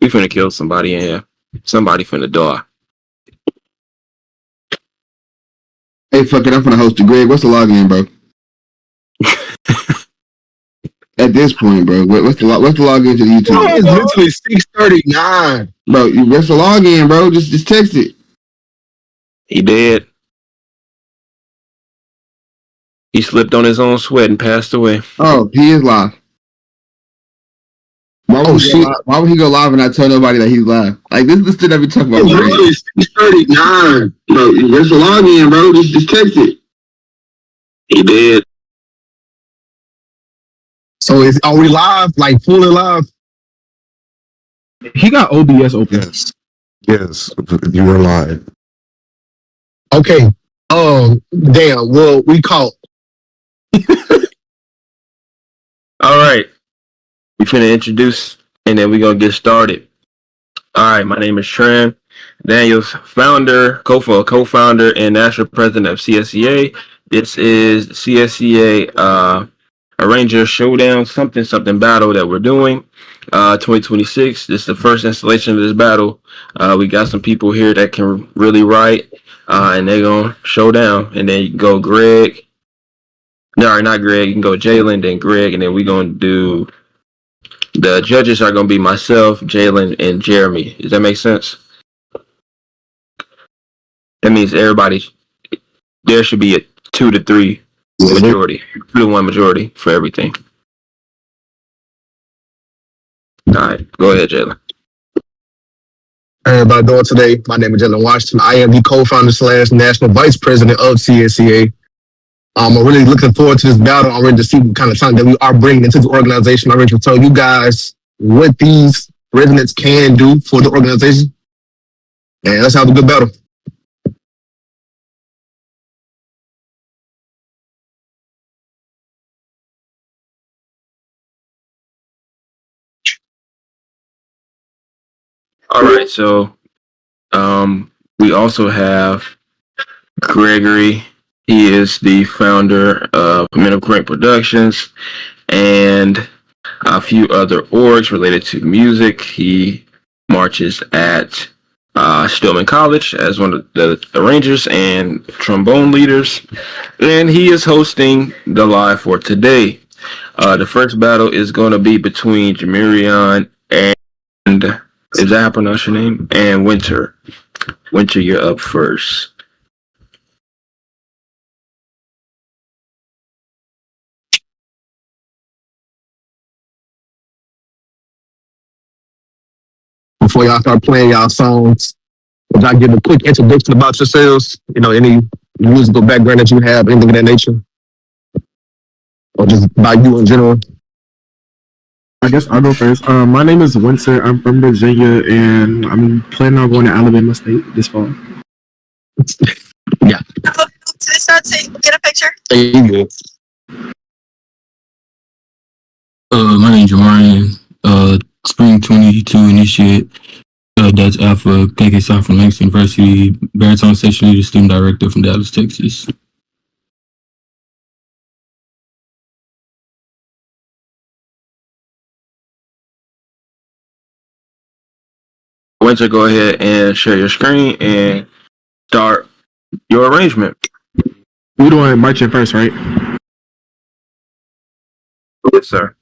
We finna kill somebody in here. Somebody finna die. Hey, fuck it, I'm finna host the Greg. What's the login, bro? At this point, bro, what's the login to the YouTube? It's literally 6:39. Bro, what's the login, bro? Just text it. He dead. He slipped on his own sweat and passed away. Oh, he is live. Why would he go live and not tell nobody that he's live? Like, this is the shit that we talk about. It's 6:39. Bro, what's the login, bro? Just text it. He dead. So are we live? Like fully live? He got OBS open. Yes, you were live. Okay. Damn. Well, we caught. All right. We finna introduce and then we gonna get started. All right. My name is Trent Daniels, co-founder and national president of CSCA. This is CSCA Arrangers Showdown, something battle that we're doing. 2026. This is the first installation of this battle. We got some people here that can really write, and they're gonna show down. And then you can go Greg. No, not Greg. You can go Jalen, then Greg, and then we're gonna do. The judges are gonna be myself, Jalen, and Jeremy. Does that make sense? That means everybody. There should be a 2-3 majority, 2-1 majority for everything. All right, go ahead, Jalen. How everybody doing today? My name is Jalen Washington. I am the co-founder / national vice president of CSCA. I'm really looking forward to this battle. I'm ready to see what kind of talent that we are bringing into the organization. I'm ready to tell you guys what these residents can do for the organization. And let's have a good battle. All right, so we also have Gregory. He is the founder of MOC.Productions and a few other orgs related to music. He marches at Stillman College as one of the arrangers and trombone leaders, and he is hosting the live for today. The first battle is going to be between Jamirion and, is that how I pronounce your name? And Winter. Winter, you're up first. Before y'all start playing y'all songs, would y'all give a quick introduction about yourselves? You know, any musical background that you have, anything of that nature? Or just about you in general? I guess I'll go first. My name is Winter. I'm from Virginia, and I'm planning on going to Alabama State this fall. Yeah. To the side so you can get a picture. There you go. My name's Jamarian. Spring 22 initiate. That's Alpha KK South from Langston University. Baritone section leader, student director from Dallas, Texas. Winter, go ahead and share your screen and start your arrangement. We're doing marching first, right? Yes, sir.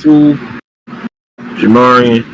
Two, Jamarian.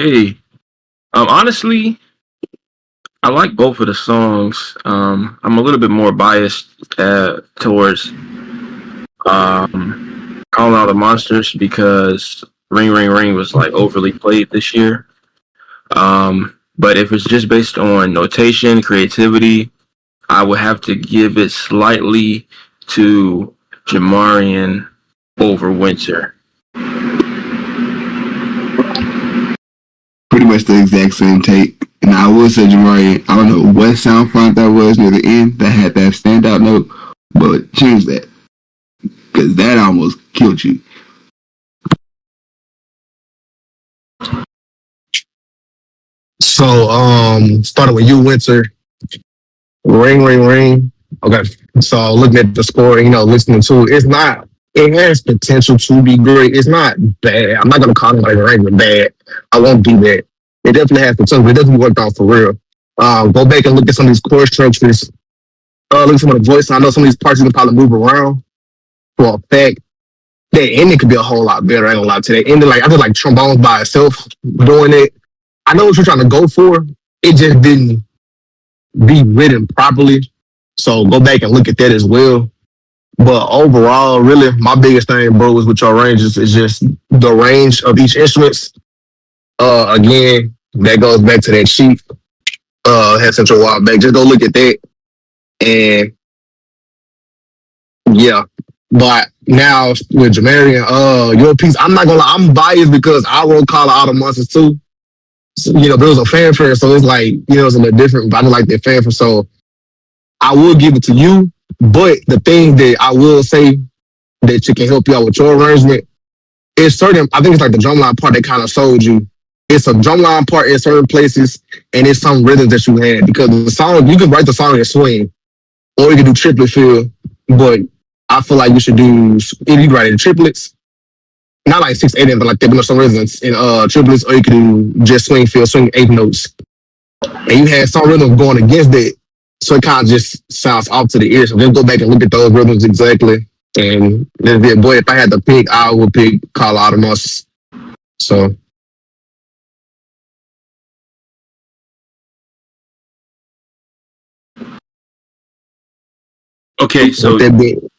Okay. Honestly, I like both of the songs. I'm a little bit more biased towards Calling All the Monsters because Ring Ring Ring was like overly played this year. But if it's just based on notation, creativity, I would have to give it slightly to Jamarian over Winter. Pretty much the exact same take. And I will say, Jamari, I don't know what sound font that was near the end that had that standout note, but change that. Because that almost killed you. So, starting with you, Winter. Ring, ring, ring. Okay. So, looking at the score, listening to it, it has potential to be great. It's not bad. I'm not going to call it like regular bad. I won't do that. It definitely has potential. It doesn't work out for real. Go back and look at some of these chord structures. Look at some of the voice. I know some of these parts you can probably move around for a fact. That ending could be a whole lot better. I ain't gonna lie to that ending. Like I feel like trombones by itself doing it. I know what you're trying to go for. It just didn't be written properly. So go back and look at that as well. But overall, really, my biggest thing, bro, is with your ranges is just the range of each instruments. Again, that goes back to that sheet. Had such a while back. Just go look at that. And yeah. But now with Jamarian, your piece, I'm not gonna lie, I'm biased because I wrote Call Out the Monsters too. So, there was a fanfare, so it's like, it's a little different, but I don't like that fanfare. So I will give it to you. But the thing that I will say that you can help you out with your arrangement is certain. I think it's like the drumline part that kind of sold you. It's a drumline part in certain places, and it's some rhythms that you had because the song you can write the song in swing, or you can do triplet feel. But I feel like you should do either you can write it in triplets, not like 6/8, but like that, but some rhythms in triplets, or you can do just swing feel, swing eighth notes, and you had some rhythms going against that, so it kind of just sounds off to the ear. So just go back and look at those rhythms exactly. And then, boy, if I had to pick, I would pick Call Automus. So Okay, so with that being,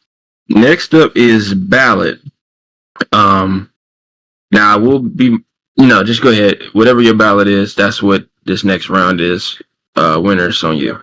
next up is ballad. Now I will be just go ahead. Whatever your ballot is, that's what this next round is. Winners on you.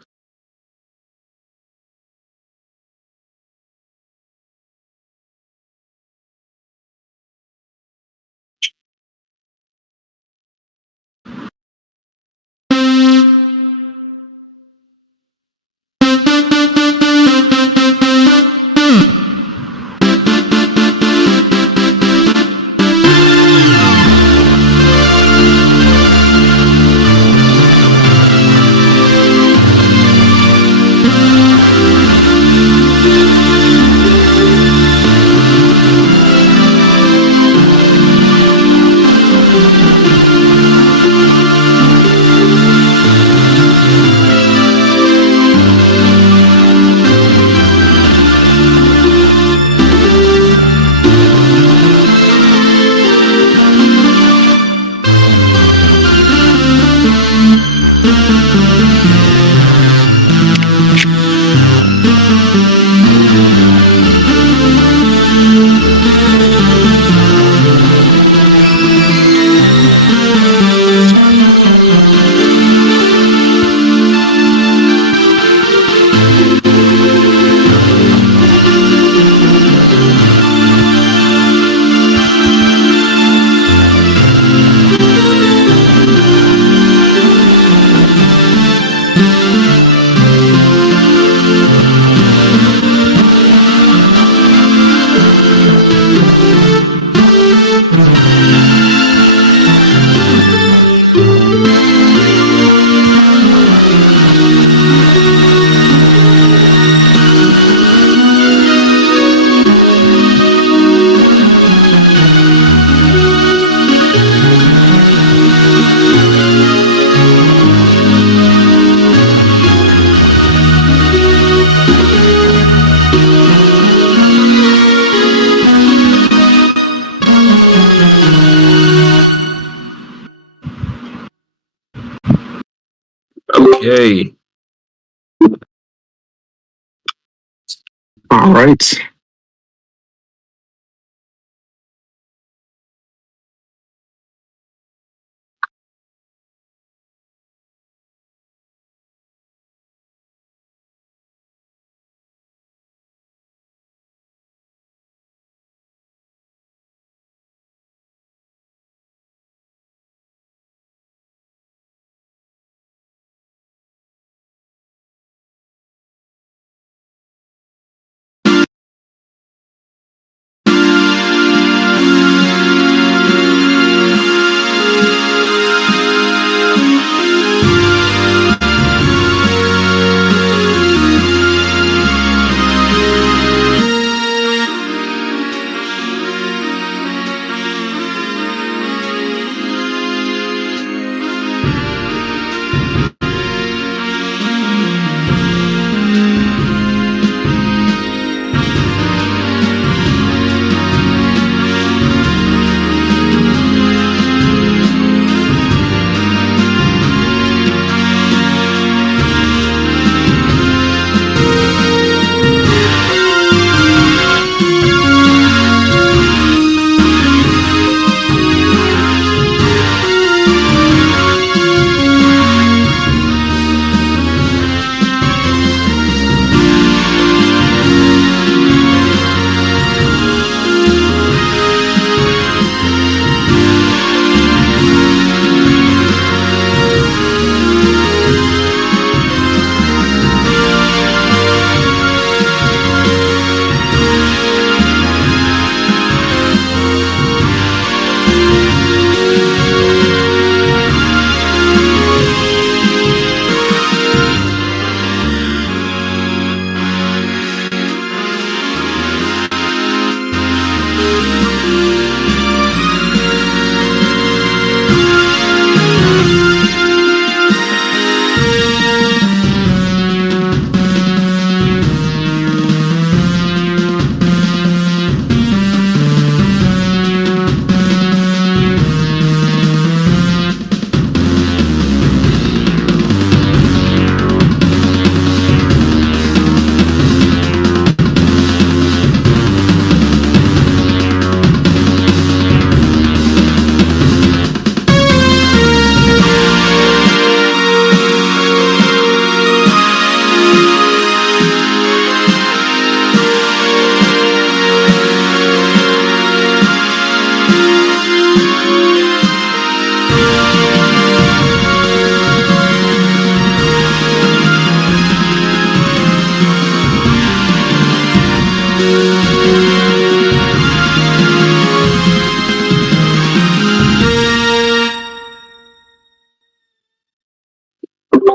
Okay. all right.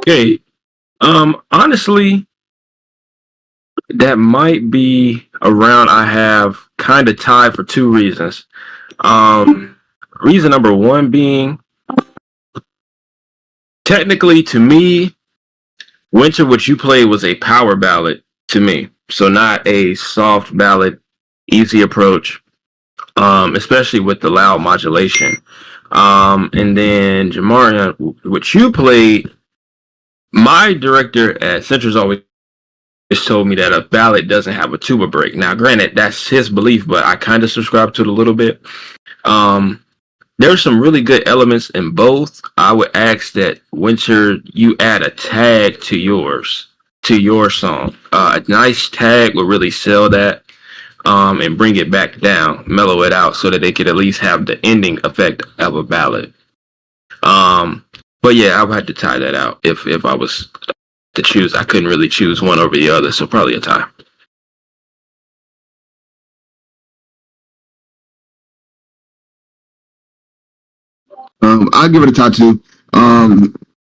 Okay. Honestly, that might be a round I have kind of tied for two reasons. Reason number one being, technically to me, Winter, what you played was a power ballad to me. So not a soft ballad, easy approach, especially with the loud modulation. And then Jamarian, what you played, my director at Central's always told me that a ballad doesn't have a tuba break. Now, granted, that's his belief, but I kind of subscribe to it a little bit. There's some really good elements in both. I would ask that Winter, you add a tag to your song. A nice tag would really sell that, and bring it back down, mellow it out, so that they could at least have the ending effect of a ballad. But yeah, I would have to tie that out if I was to choose. I couldn't really choose one over the other, so probably a tie. I'll give it a tattoo.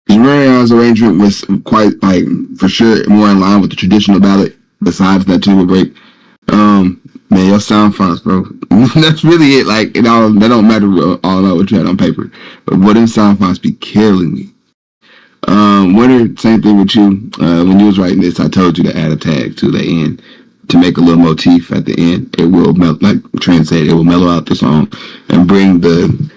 Maria's arrangement was quite like for sure more in line with the traditional ballad. Besides that tuba break, man, your sound fonts, bro. That's really it. Like it all that don't matter all out what you had on paper, but them sound fonts be killing me. Winter, same thing with you. When you was writing this, I told you to add a tag to the end to make a little motif at the end. It will like Trent said, it will mellow out the song and bring the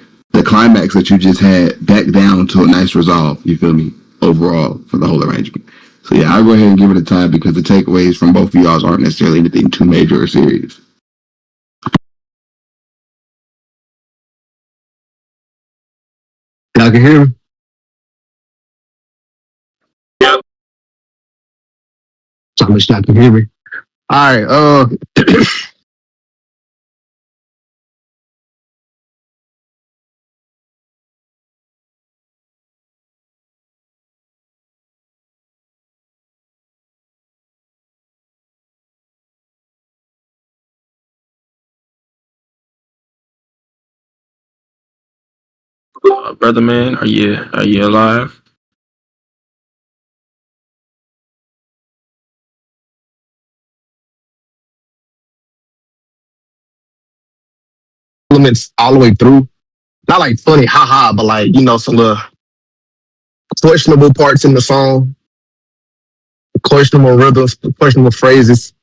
climax that you just had back down to a nice resolve. You feel me? Overall for the whole arrangement. So yeah, I'll go ahead and give it a tie because the takeaways from both of y'all aren't necessarily anything too major or serious. Y'all can hear me? Yep. So I wish y'all can hear me. All right. Brother man, are you alive? Elements all the way through. Not like funny, haha, but like, some little questionable parts in the song, questionable rhythms, questionable phrases,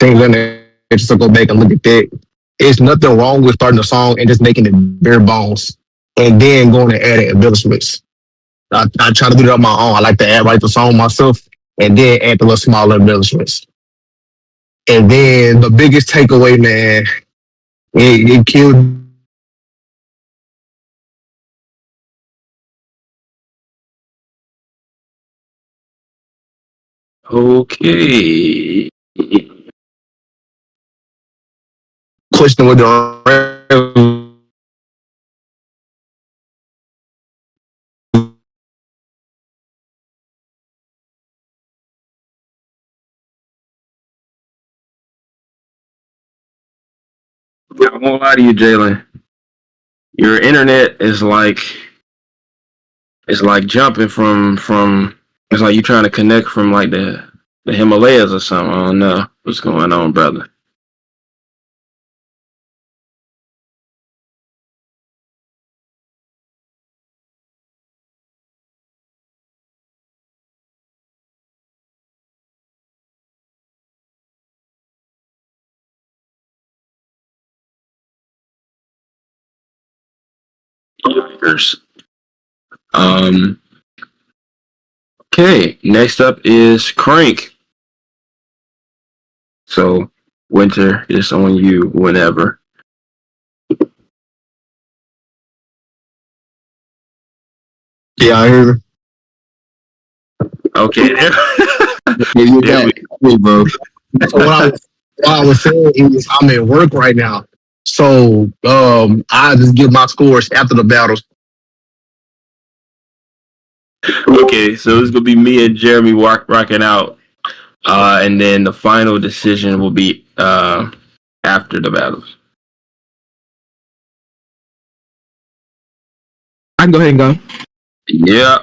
things like that. Just to go back and look at that. It's nothing wrong with starting a song and just making it bare bones and then going and adding embellishments. I try to do that on my own. I like to write the song myself and then add the little smaller embellishments. And then the biggest takeaway, man, it killed. Okay. Question with the I won't lie to you, Jalen. Your internet is like it's like jumping from it's like you trying to connect from like the Himalayas or something. I don't know what's going on, brother. Yikers. Um. Okay. Next up is Crank. So Winter is on you whenever. Yeah, I hear. Okay. Yeah, you're There back. Hey, bro. So what I was saying is I'm at work right now. So I just give my scores after the battles. Okay, so it's gonna be me and Jeremy rocking out, and then the final decision will be after the battles. I can go ahead and go. Yeah.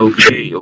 Okay.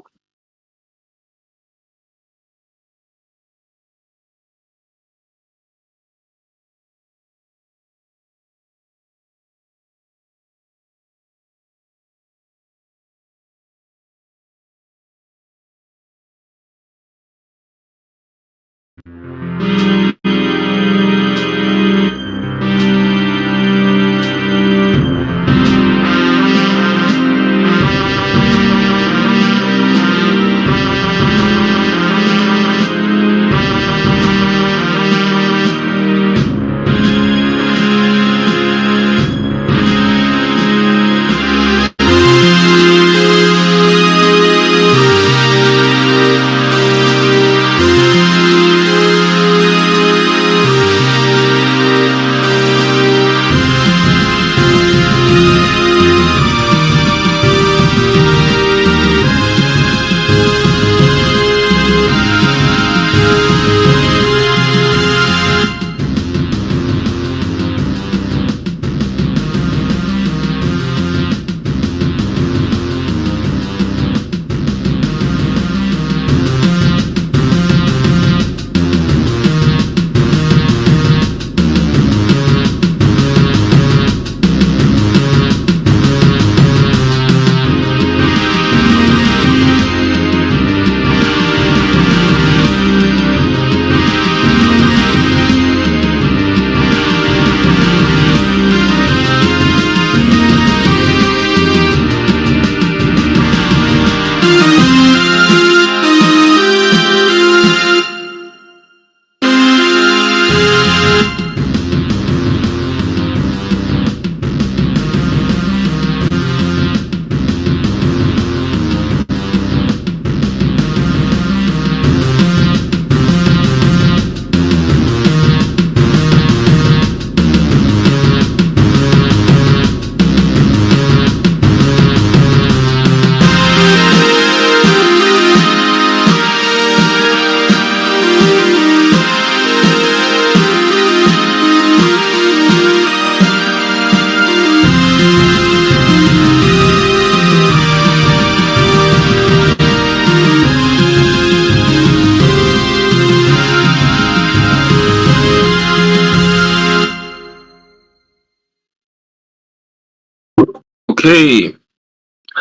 Okay.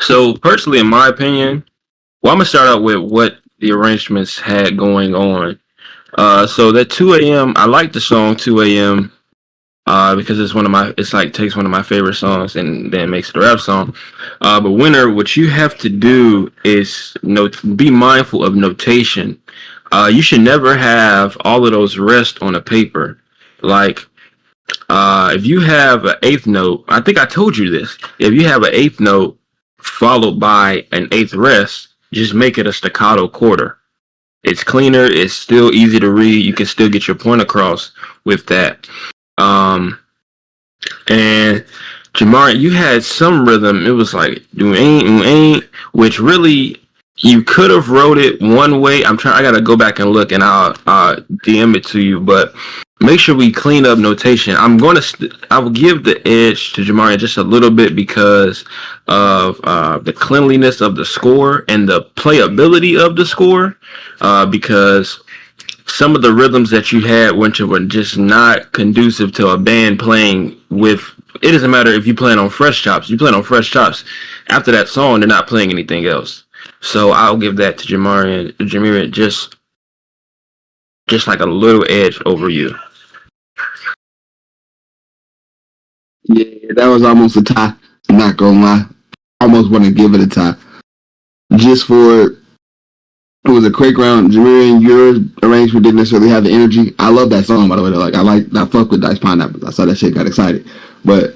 So personally, in my opinion, well, I'm gonna start out with what the arrangements had going on. So that 2 a.m. I like the song 2 a.m. Because it's one of my, it's like takes one of my favorite songs and then makes it a rap song. But Winner, what you have to do is be mindful of notation. You should never have all of those rest on a paper. Like, if you have an eighth note, I think I told you this. If you have an eighth note followed by an eighth rest, just make it a staccato quarter. It's cleaner. It's still easy to read. You can still get your point across with that. And Jamar, you had some rhythm. It was like do ain't, which really you could have wrote it one way. I gotta go back and look, and I'll DM it to you. But make sure we clean up notation. I will give the edge to Jamar just a little bit because of the cleanliness of the score and the playability of the score. Because some of the rhythms that you had were just not conducive to a band playing with. It doesn't matter if you playing on Fresh Chops. You playing on Fresh Chops. After that song, they're not playing anything else. So I'll give that to Jamarian just like a little edge over you. Yeah, that was almost a tie. I'm not gonna lie. I almost want to give it a tie. Just for it was a quick round. Jamarian, your arrangement didn't necessarily have the energy. I love that song, by the way. I fuck with Dice Pineapple. I saw that shit, got excited. But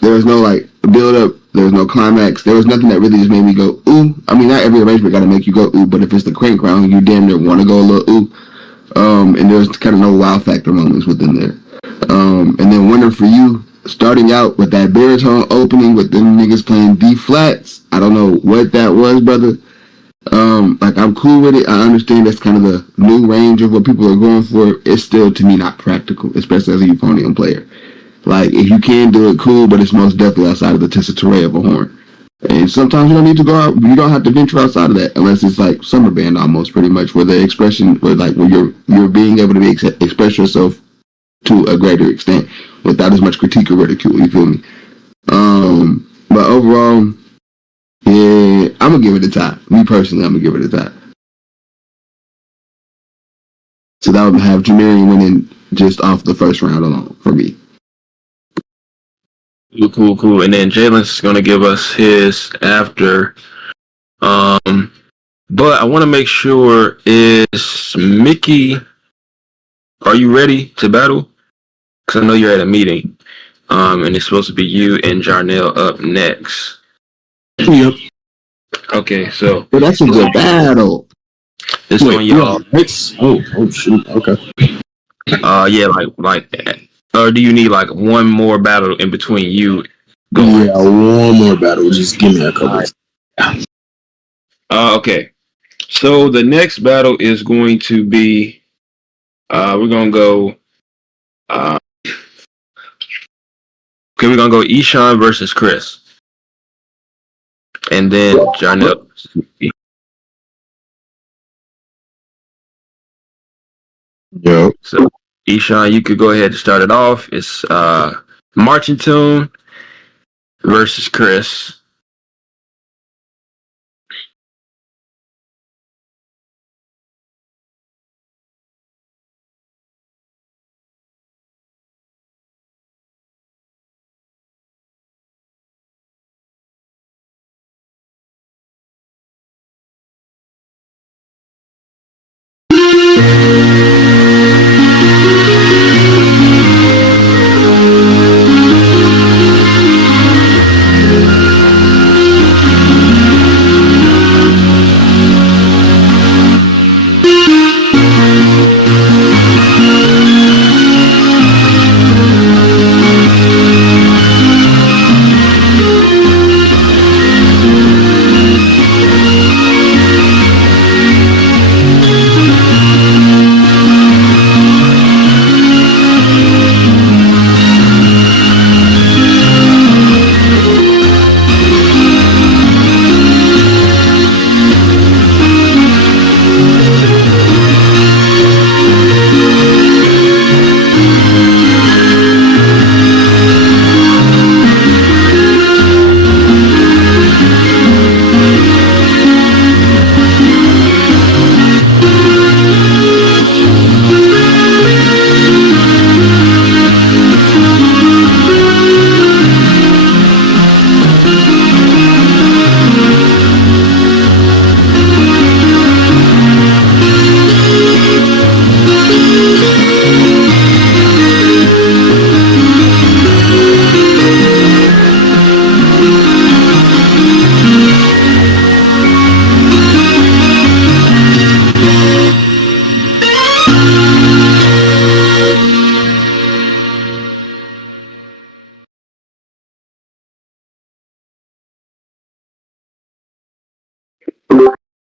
there was no like build up. There was no climax. There was nothing that really just made me go ooh. I mean, not every arrangement got to make you go ooh, but if it's the crank round, you damn near want to go a little ooh. And there's kind of no wow factor moments within there. And then Wonder for you, starting out with that baritone opening with them niggas playing D flats. I don't know what that was, brother. Like I'm cool with it. I understand that's kind of the new range of what people are going for. It's still to me not practical, especially as a euphonium player. Like if you can do it, cool, but it's most definitely outside of the tessitura of a horn. And sometimes you don't need to go out. You don't have to venture outside of that unless it's like summer band almost, pretty much, where the expression, where like where you're being able to express yourself to a greater extent without as much critique or ridicule. You feel me? But overall, yeah, I'm gonna give it a tie. Me personally, I'm gonna give it a tie. So that would have Jamarian winning just off the first round alone for me. Cool. And then Jalen's gonna give us his after. But I want to make sure, is Mickey, are you ready to battle? Because I know you're at a meeting. And it's supposed to be you and Jarnell up next. Yep. Okay, so But that's a good battle. this one, y'all. Next. Oh shoot. Okay. Yeah, or do you need like one more battle in between you going? Yeah, one more battle. Just give me a couple. Right. Okay. So the next battle is going to be, we're gonna go. Okay, we're gonna go Ishan versus Chris, and then Jarnell. Yo. So Ishan, you could go ahead and start it off. It's Marching Tune versus Chris.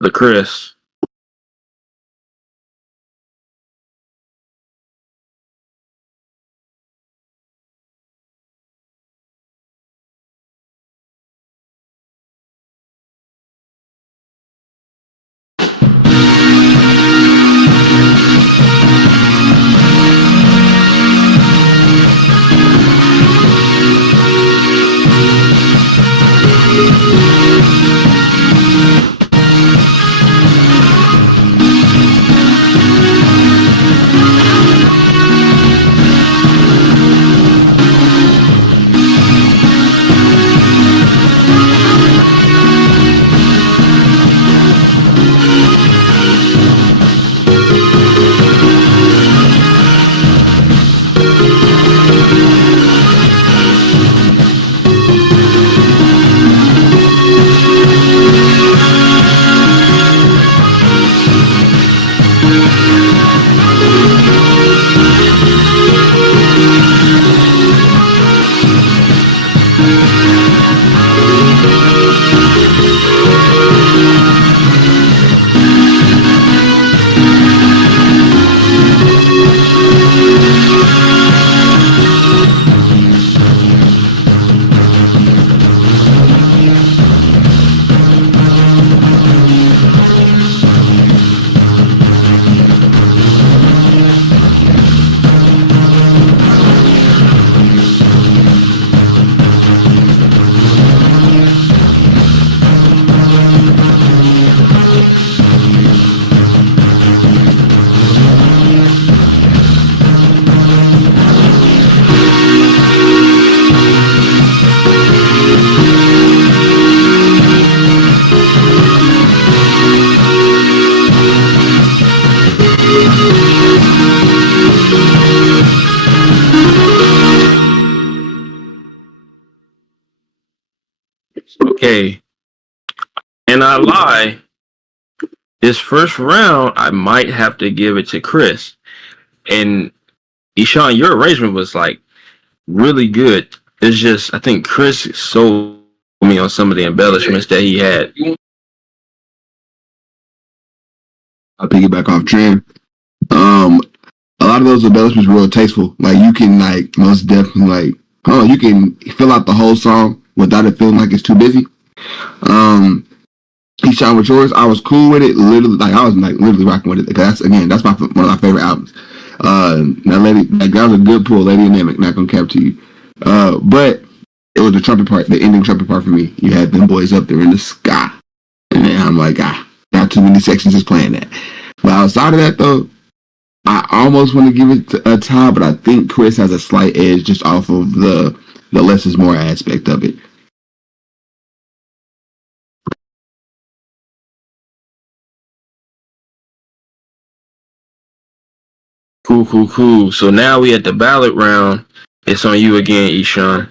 The Chris. Okay. And I lie. This first round, I might have to give it to Chris. And Eshawn, your arrangement was like really good. It's just I think Chris sold me on some of the embellishments that he had. I'll piggyback off Trent. A lot of those embellishments were real tasteful. Like you can like most definitely like you can fill out the whole song without it feeling like it's too busy. He shot with yours. I was cool with it. Literally, like I was like literally rocking with it. Because that's one of my favorite albums. That was a good pull, Lady Anemic. Not gonna cap to you. But it was the trumpet part, the ending trumpet part for me. You had them boys up there in the sky, and then I'm like, not too many sections just playing that. But outside of that, though, I almost want to give it a tie, but I think Chris has a slight edge just off of the less is more aspect of it. Cool. So now we at the ballot round. It's on you again, Eshawn.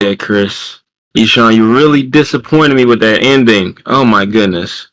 Yeah, Chris. Eshawn, you really disappointed me with that ending. Oh my goodness.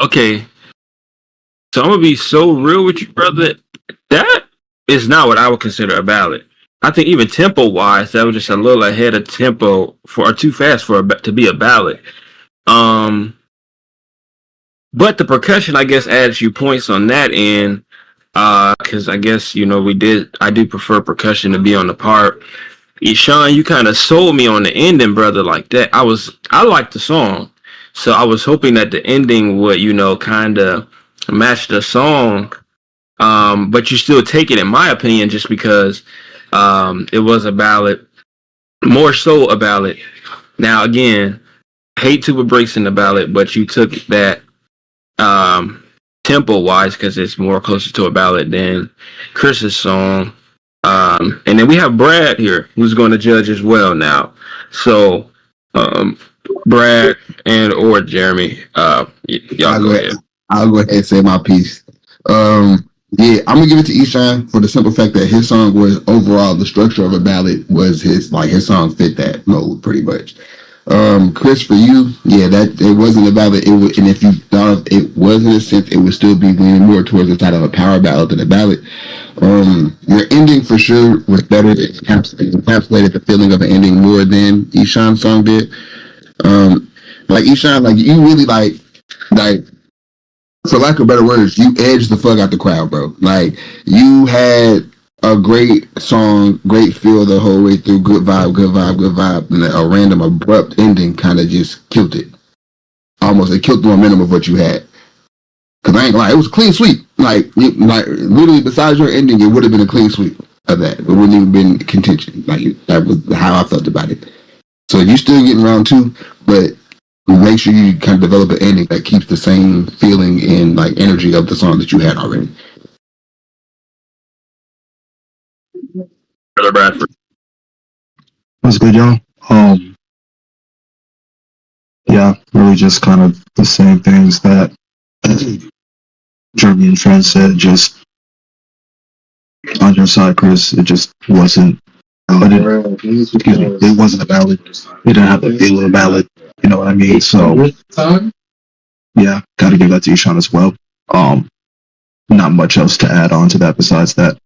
Okay, so I'm gonna be so real with you, brother. That is not what I would consider a ballad. I think even tempo wise, that was just a little ahead of tempo for or too fast for to be a ballad. Um, but the percussion, I guess, adds you points on that end. Because I guess I do prefer percussion to be on the part. Eshawn, you kind of sold me on the ending, brother, like that. I liked the song, so I was hoping that the ending would, kind of match the song. But you still take it, in my opinion, just because it was a ballad, more so a ballad. Now, again, hate tuba breaks in the ballad, but you took that tempo wise because it's more closer to a ballad than Chris's song. And then we have Brad here who's going to judge as well now. So, Brad and or Jeremy, y'all go ahead. I'll go ahead and say my piece. Yeah, I'm gonna give it to Eshawn for the simple fact that his song was overall the structure of a ballad was his song fit that mold pretty much. Chris, for you, yeah, that it wasn't a ballad. It was, and if you thought it wasn't a synth, it would still be leaning more towards the side of a power ballad than a ballad. Your ending for sure was better. It encapsulated the feeling of an ending more than Eshawn's song did. Like Eshawn, like you really like for lack of better words, you edged the fuck out the crowd, bro. Like you had a great song, great feel the whole way through, good vibe, and a random abrupt ending kind of just killed it. Almost, it killed the momentum of what you had. Cause I ain't gonna lie, it was a clean sweep. Like literally, besides your ending, it would have been a clean sweep of that. It wouldn't even been contention. Like that was how I felt about it. So you still getting round two, but make sure you kind of develop an ending that keeps the same feeling and like energy of the song that you had already. Brother Bradford. That's good, y'all. Yeah, really just kind of the same things that Jeremy and Fran said, just on your side, Chris, it just wasn't, it wasn't a ballad. It didn't have the feel of a ballad, you know what I mean? So, yeah, gotta give that to Eshawn as well. Not much else to add on to that besides that.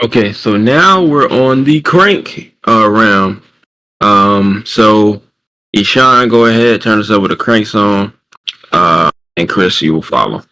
Okay, so now we're on the crank round. So Eshawn, go ahead, turn us over to crank song. And Chris, you will follow.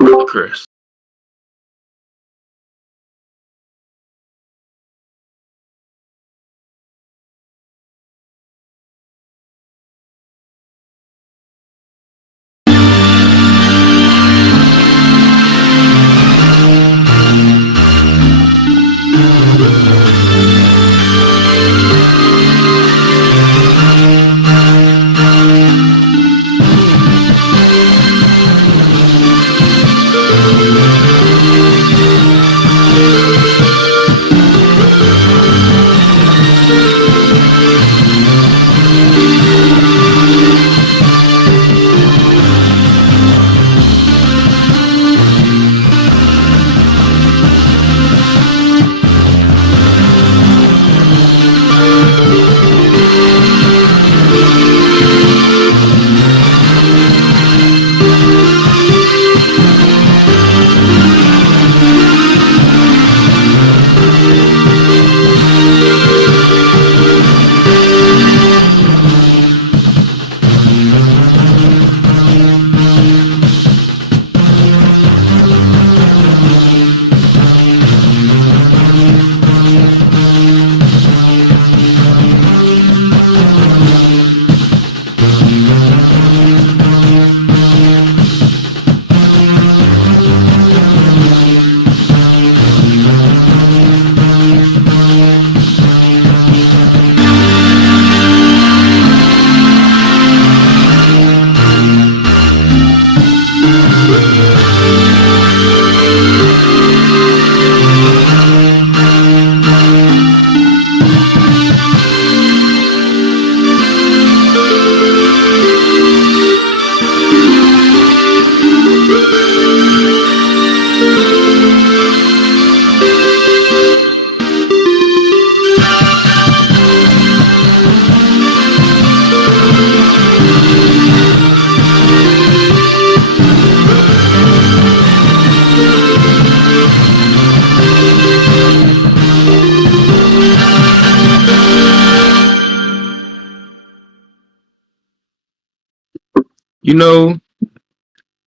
Brother Chris. You know,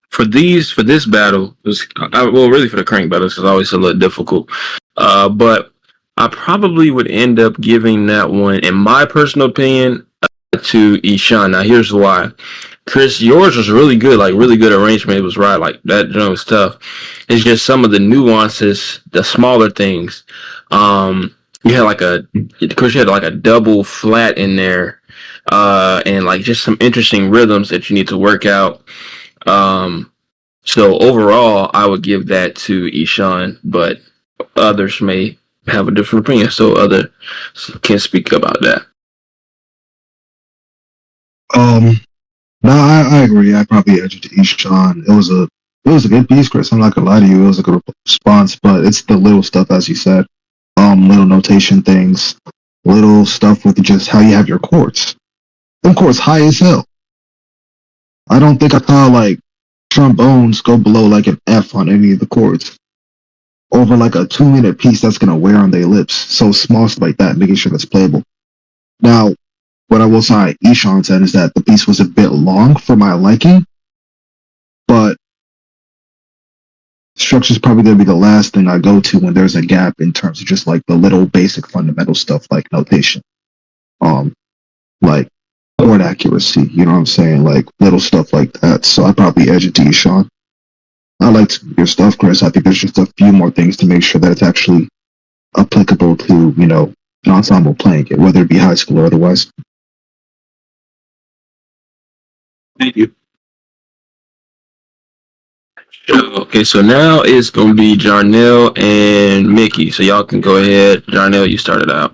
for this battle, well, really for the crank battles, it's always a little difficult. But I probably would end up giving that one, in my personal opinion, to Ishan. Now, here's why. Chris, yours was really good, like really good arrangement. It was right, like that drum was tough. It's just some of the nuances, the smaller things. You had like Chris, you had like a double flat in there, and like just some interesting rhythms that you need to work out. Um, so overall, I would give that to Ishan, but others may have a different opinion, so other can speak about that. Um, no, I agree. I probably edged it to Ishan. It was a good piece, Chris. I'm not gonna lie to you. It was a good response, but it's the little stuff, as you said. Little notation things, little stuff with just how you have your chords. Them chords high as hell. I don't think I saw like trombones go below like an F on any of the chords over like a 2 minute piece that's gonna wear on their lips. So small stuff like that, making sure that's playable. Now, what I will say, Ishan said, is that the piece was a bit long for my liking, but structure is probably going to be the last thing I go to when there's a gap in terms of just like the little basic fundamental stuff like notation, um, like chord accuracy. You know what I'm saying? Like little stuff like that. So I probably edge it to you, Sean. I liked your stuff, Chris. I think there's just a few more things to make sure that it's actually applicable to an ensemble playing it, whether it be high school or otherwise. Thank you. Okay, so now it's gonna be Jarnell and Mickey. So y'all can go ahead. Jarnell, you started out.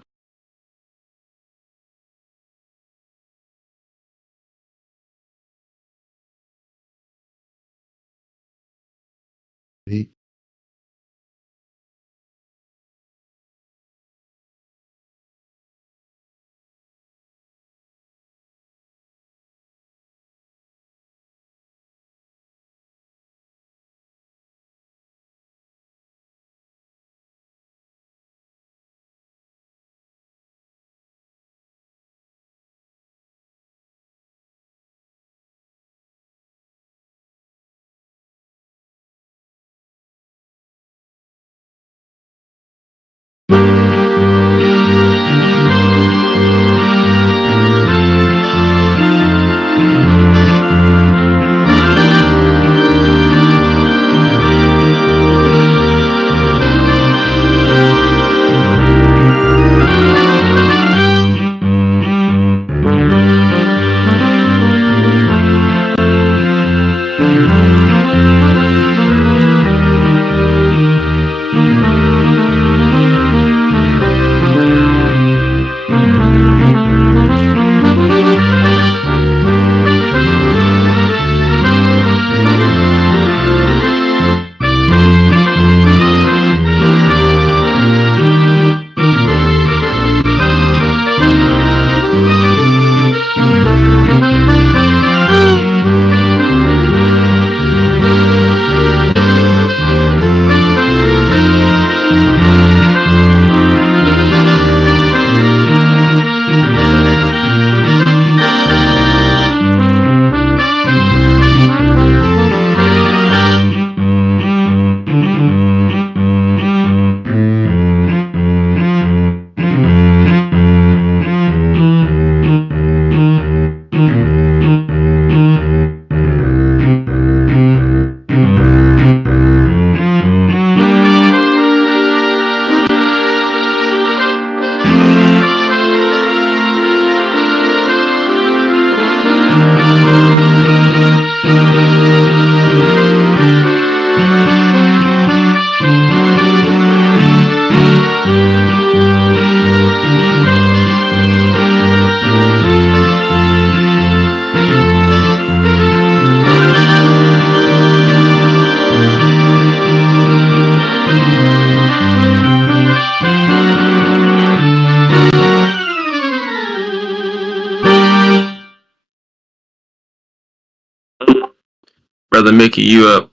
Brother Mickey, you up?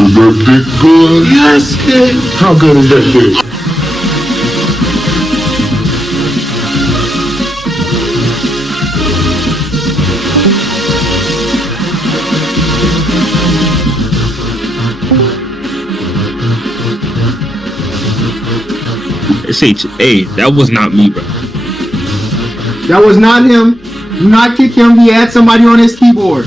Is that dick good? Yes, kid. How good is that dick? Hey, that was not me, bro. That was not him. Do not kick him. He had somebody on his keyboard.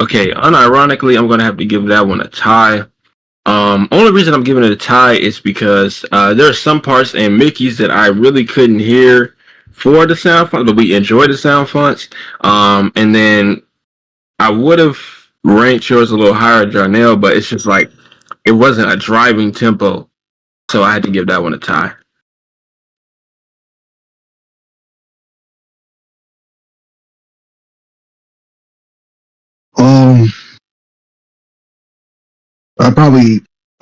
Okay, unironically, I'm gonna have to give that one a tie. Only reason I'm giving it a tie is because there are some parts in Mickey's that I really couldn't hear for the sound font, but we enjoy the sound fonts. And then I would have ranked yours a little higher, Jarnell, but it's just like it wasn't a driving tempo, so I had to give that one a tie. Um, I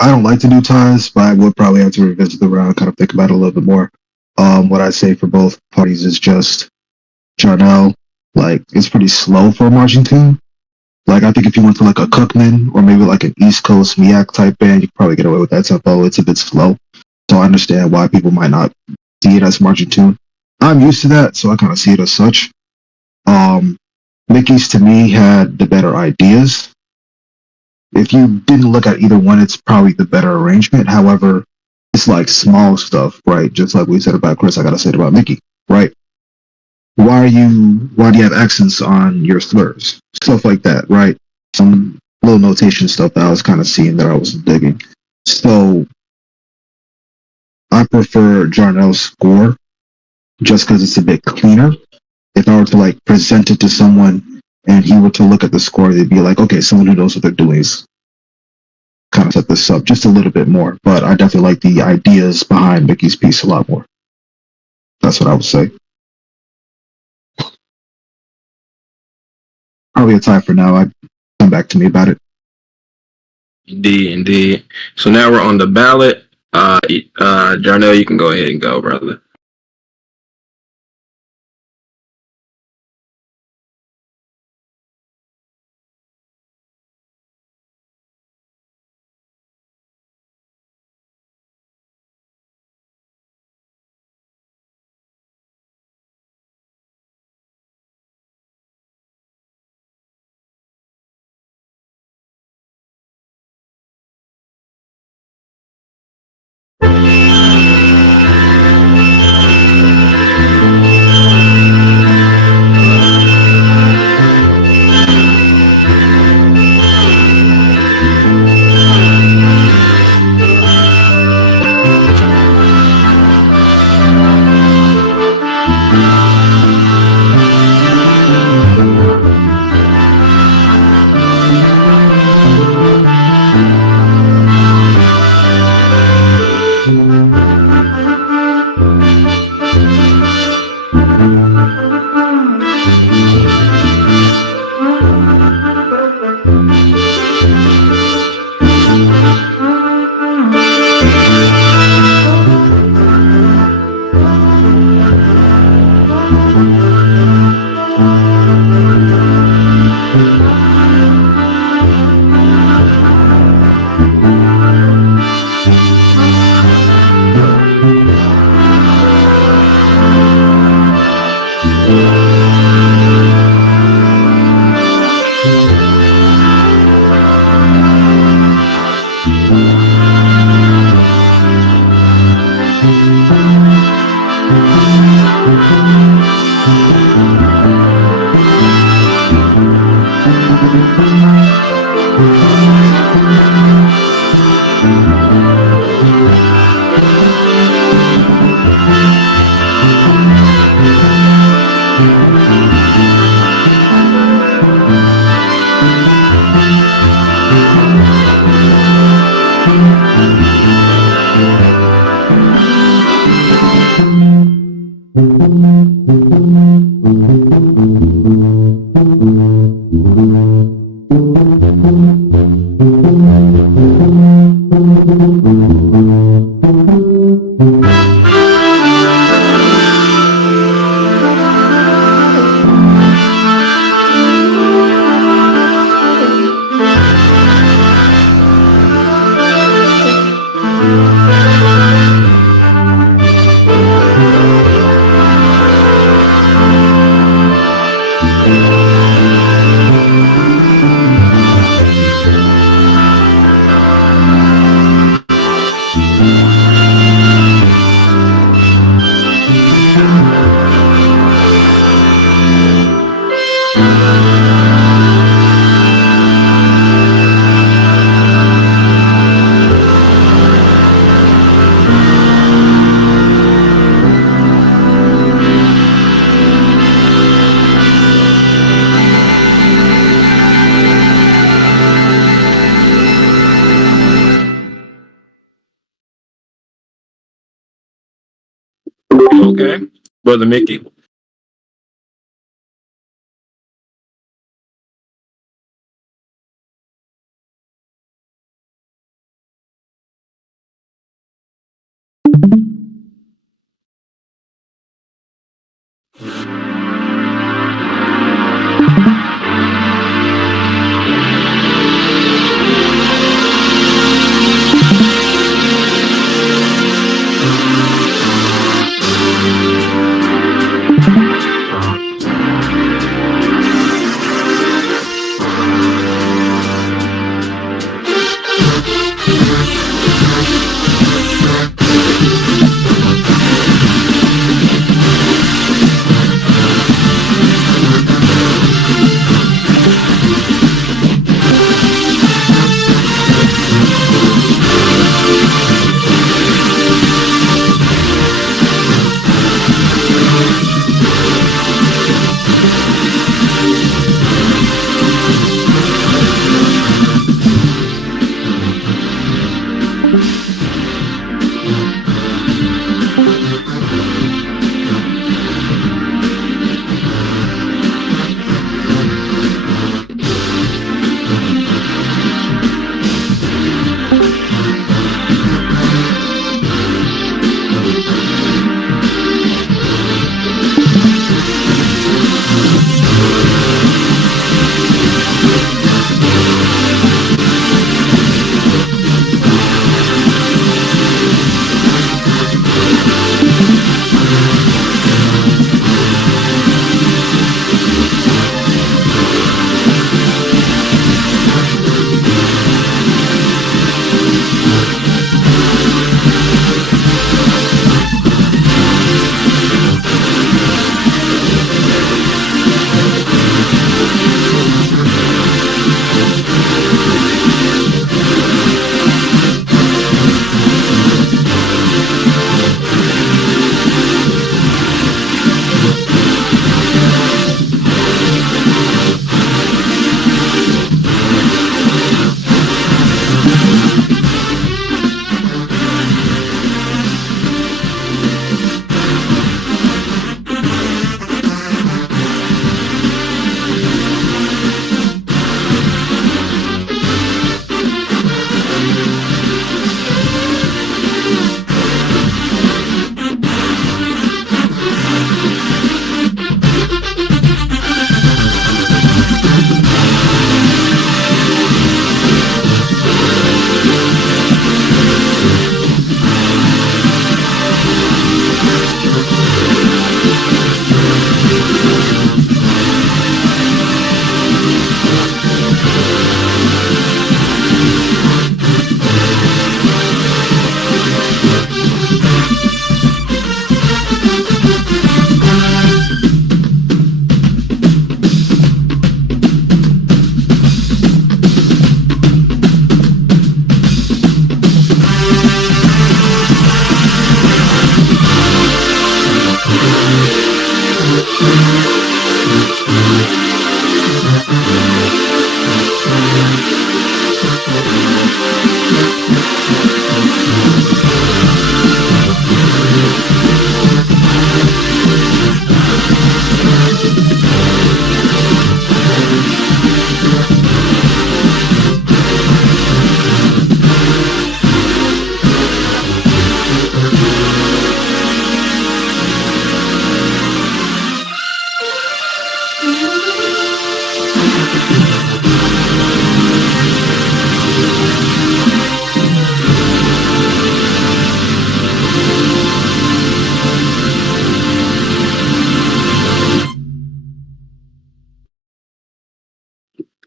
don't like to do ties, but I would probably have to revisit the round, kind of think about it a little bit more. What I say for both parties is just Jarnell, like it's pretty slow for a marching tune. Like I think if you went to like a Cookman or maybe like an East Coast Miak type band, you could probably get away with that tempo. It's a bit slow, so I understand why people might not see it as marching tune. I'm used to that, so I kind of see it as such. Um, Mickey's to me had the better ideas. If you didn't look at either one, it's probably the better arrangement. However, it's like small stuff, right? Just like we said about Chris, I gotta say it about Mickey, right? Why do you have accents on your slurs? Stuff like that, right? Some little notation stuff that I was kind of seeing that I was digging. So I prefer Jarnell's score just because it's a bit cleaner. If I were to like present it to someone and he were to look at the score, they'd be like, okay, someone who knows what they're doing is kind of set this up just a little bit more. But I definitely like the ideas behind Mickey's piece a lot more. That's what I would say. Probably a tie for now. I'd come back to me about it. Indeed, indeed. So now we're on the ballot. Jarnell, you can go ahead and go, brother. Okay, Brother Mickey.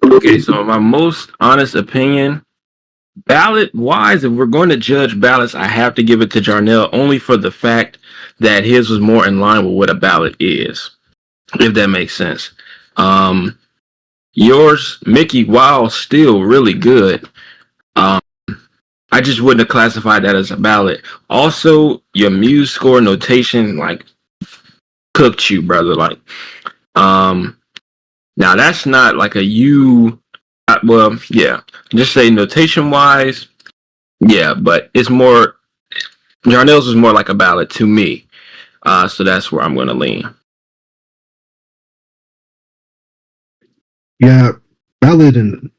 Okay, so in my most honest opinion, ballot wise, if we're going to judge ballots, I have to give it to Jarnell only for the fact that his was more in line with what a ballot is, if that makes sense. Um, Yours, Mickey, while still really good, um, I just wouldn't have classified that as a ballot. Also, your muse score notation like cooked you, brother. Like, um, now that's not like a you. Well, yeah, just say notation wise, yeah, but it's more. Jarnell's is more like a ballad to me. So that's where I'm gonna lean. Yeah, ballad and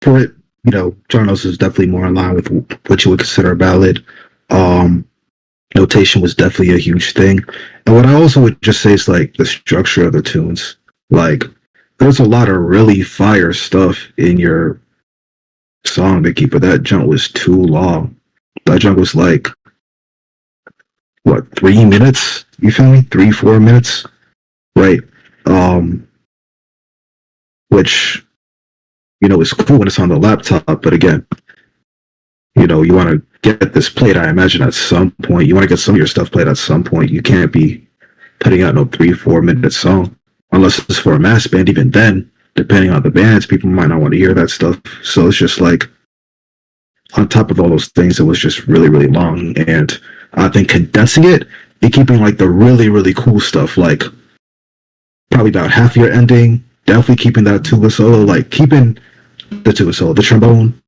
for it, Jarnos is definitely more in line with what you would consider a ballad. Um, Notation was definitely a huge thing. And what I also would just say is like the structure of the tunes. Like there's a lot of really fire stuff in your song, Mickey, but that jump was too long. That jump was like what, 3 minutes? You feel me? 3, 4 minutes? Right. Um, which, is cool when it's on the laptop, but again, you want to get this played, I imagine, at some point. You want to get some of your stuff played at some point. You can't be putting out no 3, 4 minute song unless it's for a mass band. Even then, depending on the bands, people might not want to hear that stuff. So it's just like, on top of all those things, it was just really, really long. And I think condensing it and keeping like the really, really cool stuff, like probably about half your ending, definitely keeping that tuba solo, like keeping the tuba solo, the trombone,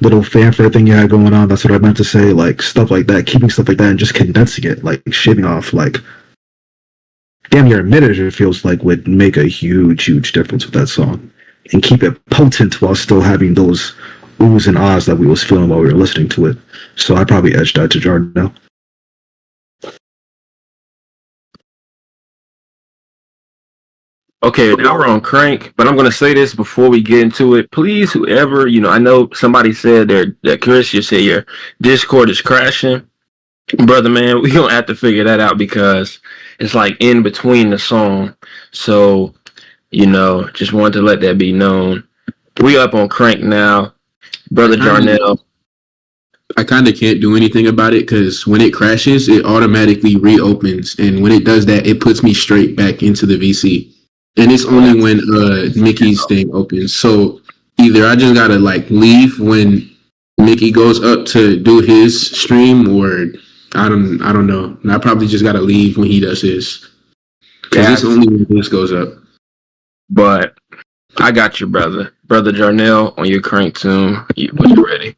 little fanfare thing you had going on. That's what I meant to say. Like stuff like that, keeping stuff like that and just condensing it, like shaving off like damn near a minute, it feels like would make a huge, huge difference with that song. And keep it potent while still having those oohs and ahs that we was feeling while we were listening to it. So I probably edged that to Jordan. Okay, now we're on Crank, but I'm gonna say this before we get into it. Please, whoever, I know somebody said that Chris, you said your Discord is crashing. Brother man, we gonna have to figure that out because it's like in between the song. So, just wanted to let that be known. We up on Crank now. Brother Jarnell. I kind of can't do anything about it because when it crashes, it automatically reopens. And when it does that, it puts me straight back into the VC. And it's only when Mickey's thing opens. So either I just gotta like leave when Mickey goes up to do his stream, or I don't know. And I probably just gotta leave when he does his. Because it's only when this goes up. But I got you, brother. Brother Jarnell, on your Crank tune when you're ready.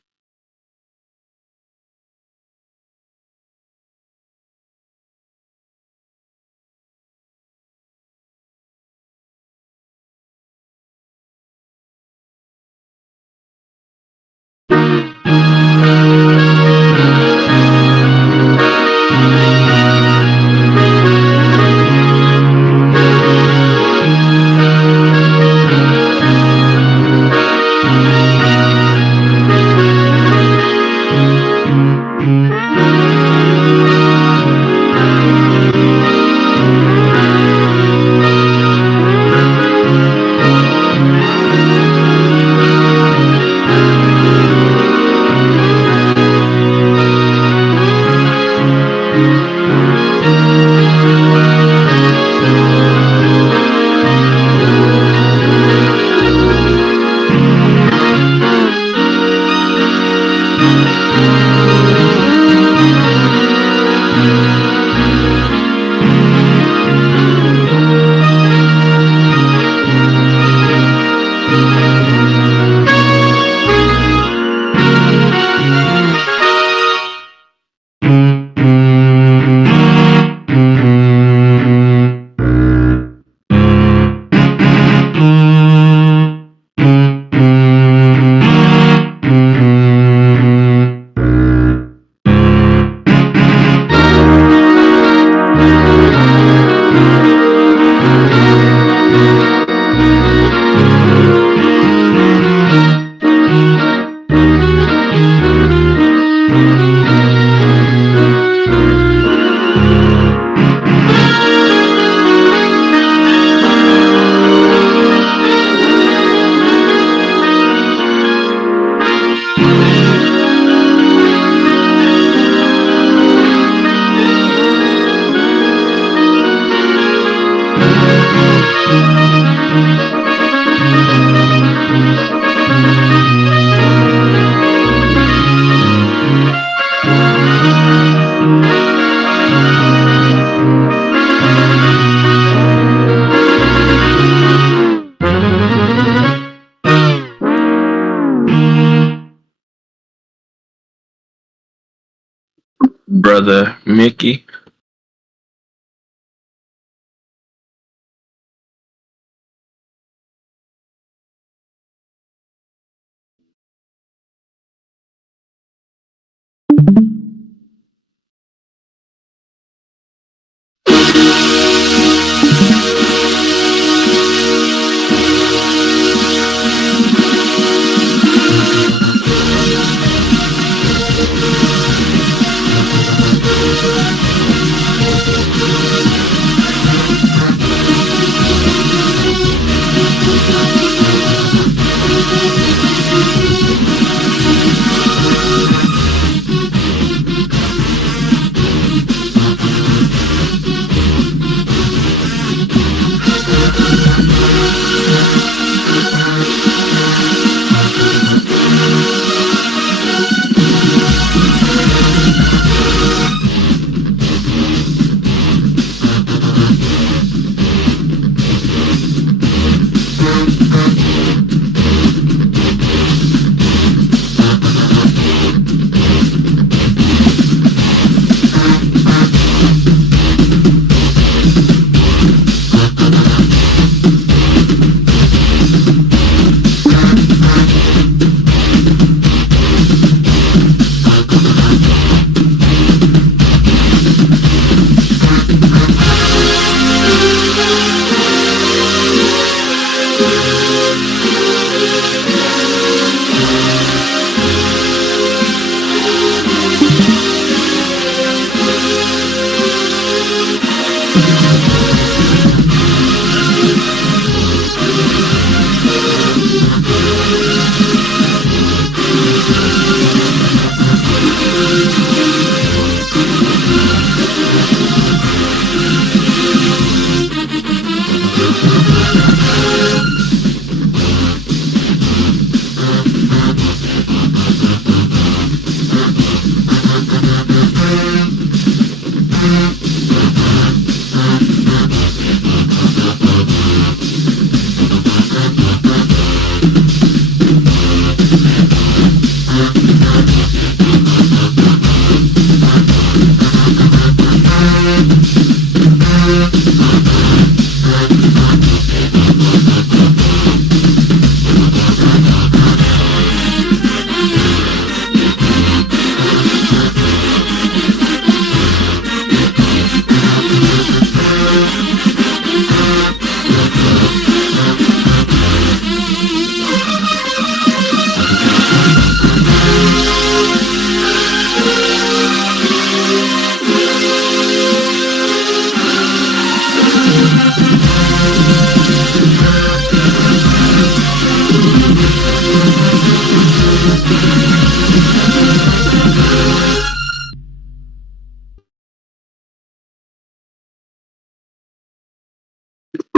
Brother Mickey.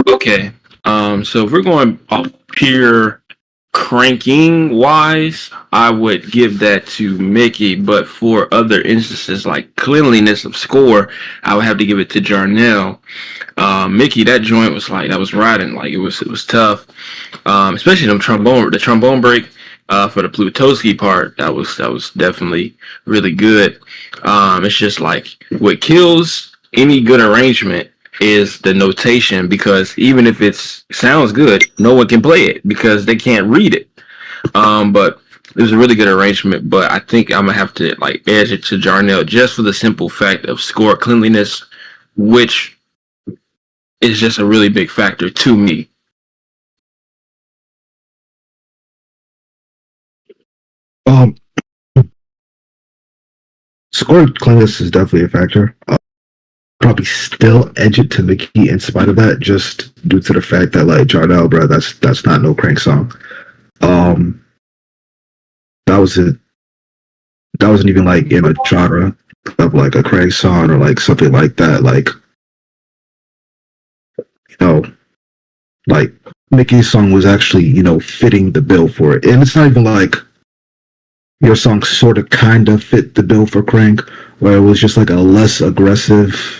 Okay. So if we're going off pure cranking wise, I would give that to Mickey. But for other instances like cleanliness of score, I would have to give it to Jarnell. Mickey, that joint was like that was riding, like it was tough. Especially the trombone break for the Plutowski part, that was definitely really good. It's just like what kills any good arrangement is the notation, because even if it sounds good, no one can play it because they can't read it. But it was a really good arrangement, but I think I'm gonna have to like edge it to Jarnell just for the simple fact of score cleanliness, which is just a really big factor to me. Um, Score cleanliness is definitely a factor. Probably still edge it to Mickey in spite of that, just due to the fact that like Jardel, bro, that's not no crank song. That was it. That wasn't even like in a genre of like a crank song or like something like that. Like, you know, like Mickey's song was actually, fitting the bill for it. And it's not even like your song sort of kind of fit the bill for crank, where it was just like a less aggressive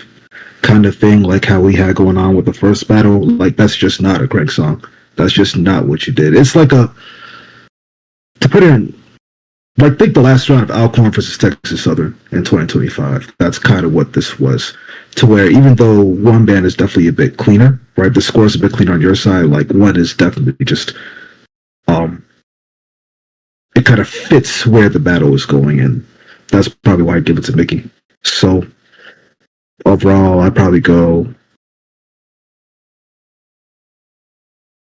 kind of thing, like how we had going on with the first battle. Like, that's just not a crank song. That's just not what you did. It's like to put it in, like, think the last round of Alcorn versus Texas Southern in 2025. That's kind of what this was. To where even though one band is definitely a bit cleaner, right? The score is a bit cleaner on your side. Like, one is definitely just, it kind of fits where the battle is going, and that's probably why I give it to Mickey. So overall, I'd probably go.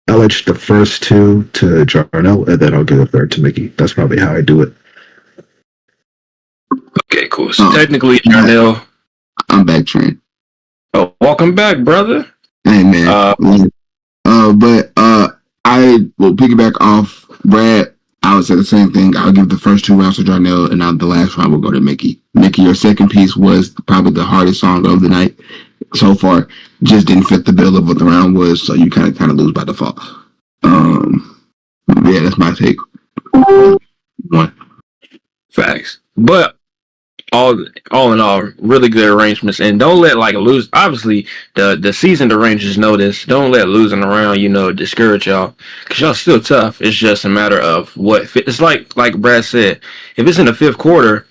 I'll edge the first two to Jarnell, and then I'll give the third to Mickey. That's probably how I do it. Okay, cool. So technically, Jarnell. I'm back, Trent. Oh, welcome back, brother. Hey, man. But I will piggyback off Brad. I would say the same thing. I'll give the first two rounds to Jarnell, and now the last round will go to Mickey. Mickey, your second piece was probably the hardest song of the night so far. Just didn't fit the bill of what the round was, so you kind of lose by default. Yeah, that's my take. One. Facts. But all in all, really good arrangements, and don't let like lose. Obviously, the seasoned arrangers know this. Don't let losing around, discourage y'all, because y'all still tough. It's just a matter of what fit. It's like Brad said, if it's in the fifth quarter,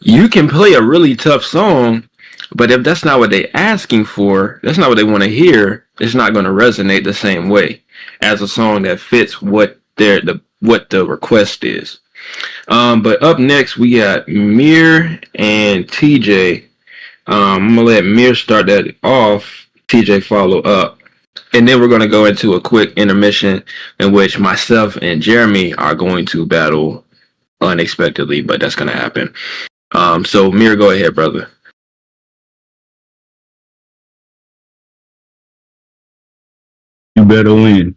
you can play a really tough song, but if that's not what they're asking for, that's not what they want to hear. It's not going to resonate the same way as a song that fits what the request is. But up next we got Mir and TJ. I'm gonna let Mir start that off. TJ follow up, and then we're gonna go into a quick intermission in which myself and Jeremy are going to battle unexpectedly, but that's gonna happen. So Mir, go ahead, brother. You better win.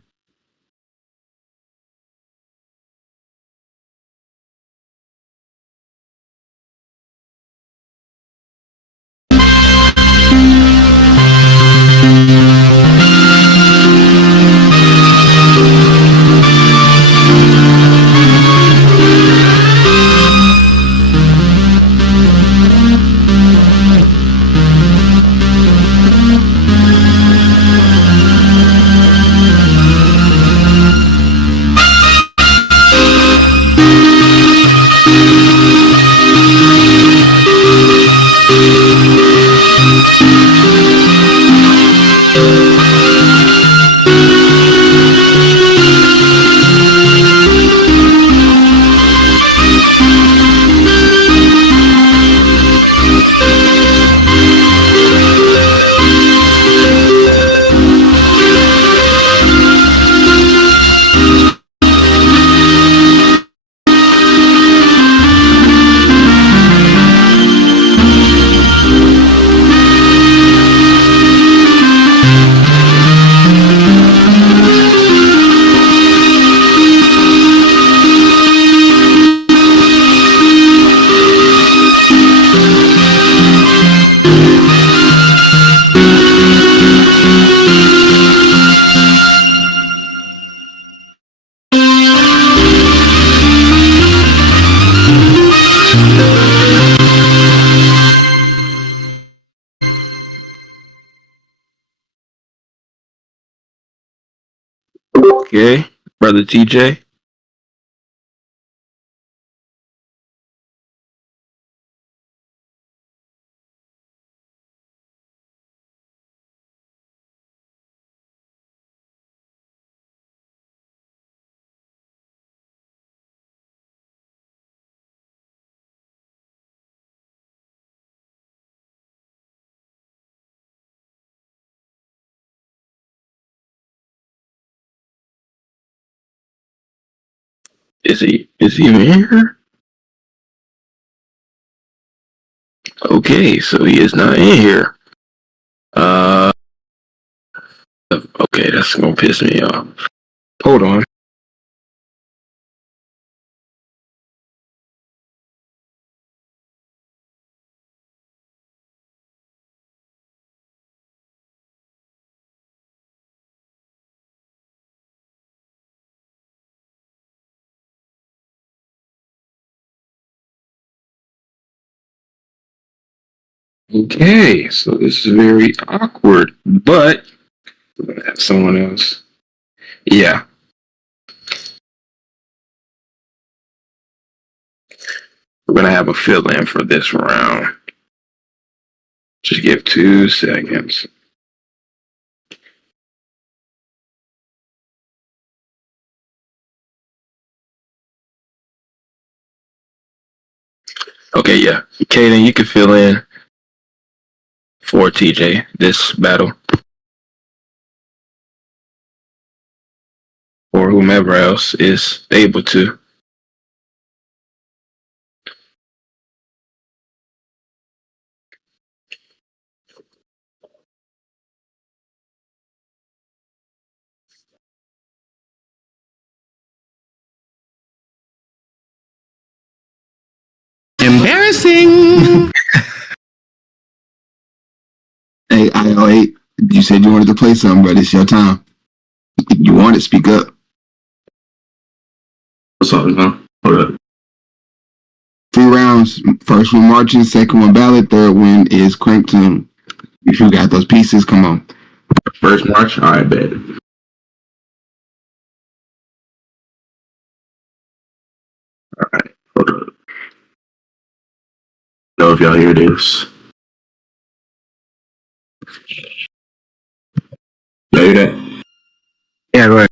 Okay, brother TJ. Is he even here? Okay, so he is not in here. Okay, that's gonna piss me off. Hold on. Okay, so this is very awkward, but we're gonna have someone else. Yeah. We're gonna have a fill-in for this round. Just give 2 seconds. Okay, yeah. Kaden, you can fill in for TJ this battle. Or whomever else is able to. Embarrassing. Hey, IO8, you said you wanted to play something, but it's your time. If you want it, speak up. What's up, man? Hold up. 3 rounds. First one marching, second one ballot, third one is crank tune. If you got those pieces, come on. First march? All right, bet. All right, hold up. Know if y'all hear this. Y'all hear that? Yeah, go ahead.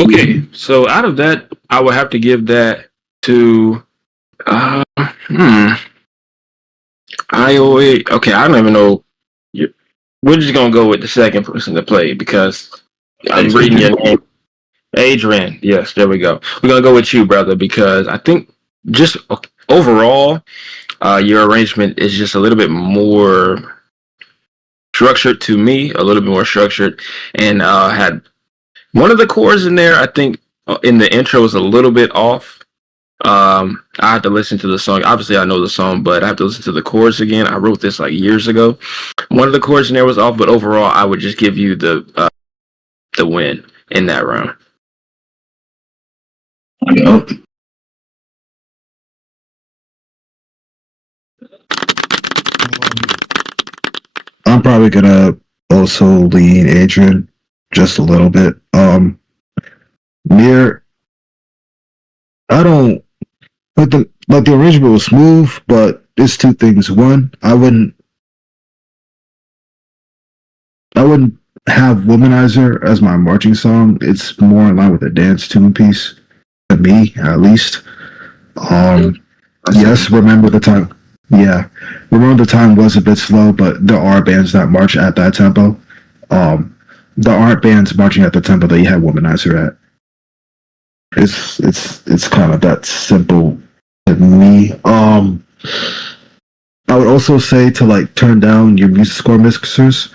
Okay, so out of that, I would have to give that to IOA. Okay, I don't even know. we're just gonna go with the second person to play because I'm reading your name. Adrian. Yes, there we go. We're gonna go with you, brother, because I think just overall, your arrangement is just a little bit more structured to me, a little bit more structured, and had one of the chords in there. I think in the intro was a little bit off. I have to listen to the song. Obviously, I know the song, but I have to listen to the chords again. I wrote this like years ago. One of the chords in there was off, but overall, I would just give you the win in that round. Yep. I'm probably gonna also lean Adrian just a little bit. Mir, I don't like the arrangement was smooth, but it's two things. One, I wouldn't have Womanizer as my marching song. It's more in line with a dance tune piece, to me at least. Yes, remember the time. Yeah, remember the time was a bit slow, but there are bands that march at that tempo. There aren't bands marching at the tempo that you had Womanizer at. It's kind of that simple to me. I would also say to like turn down your music score mixers.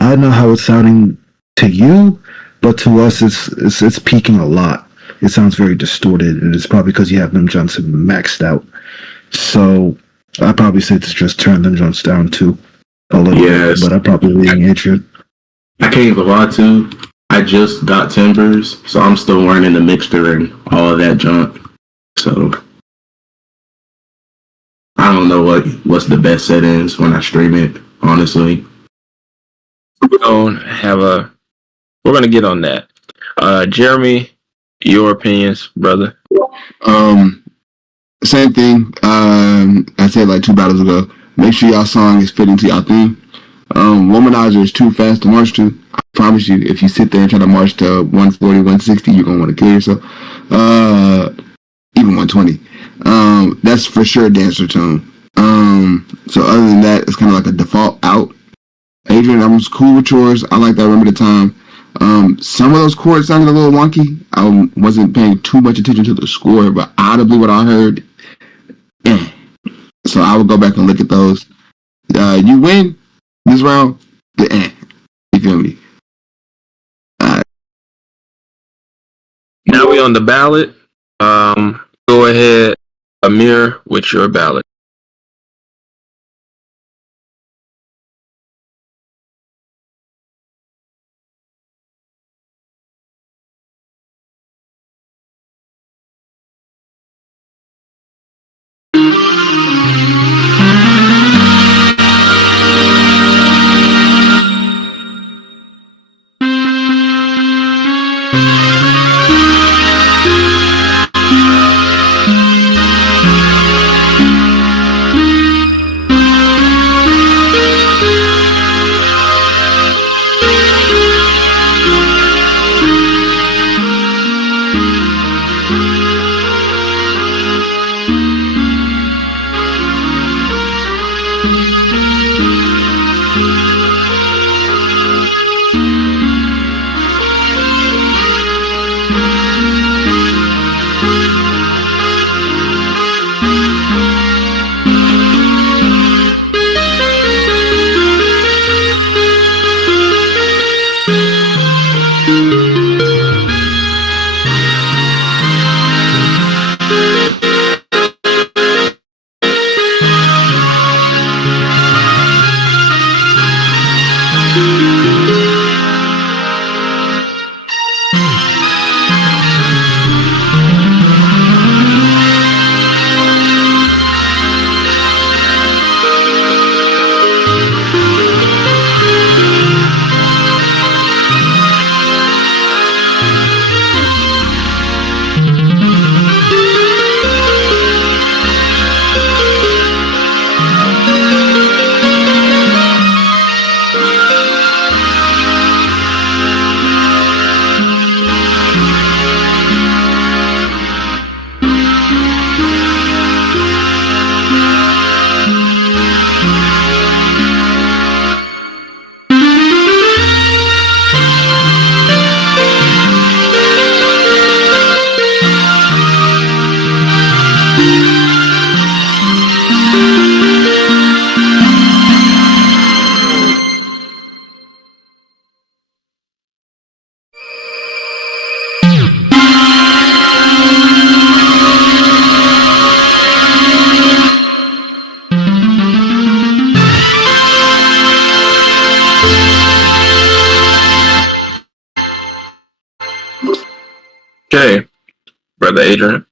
I don't know how it's sounding to you, but to us it's peaking a lot. It sounds very distorted, and it's probably because you have them Johnson maxed out. So I'd probably say to just turn them Jones down too a little bit, but I'd probably lean Adrian. I can't even lie to. I just got Timbers, so I'm still learning the mixture and all of that junk. So I don't know what's the best settings when I stream it, honestly. We're gonna get on that. Jeremy, your opinions, brother. Same thing. I said like 2 battles ago. Make sure y'all song is fitting to y'all theme. Womanizer is too fast to march to. I promise you, if you sit there and try to march to 140, 160, you're gonna want to kill yourself. Even 120. That's for sure a dancer tone. So other than that, it's kind of like a default out. Adrian, I was cool with yours. I like that. Remember the time. Some of those chords sounded a little wonky. I wasn't paying too much attention to the score, but audibly what I heard, So I would go back and look at those. You win this round, you feel me? Now we on the ballot. Go ahead, Amir, with your ballot. Okay, brother Adrian.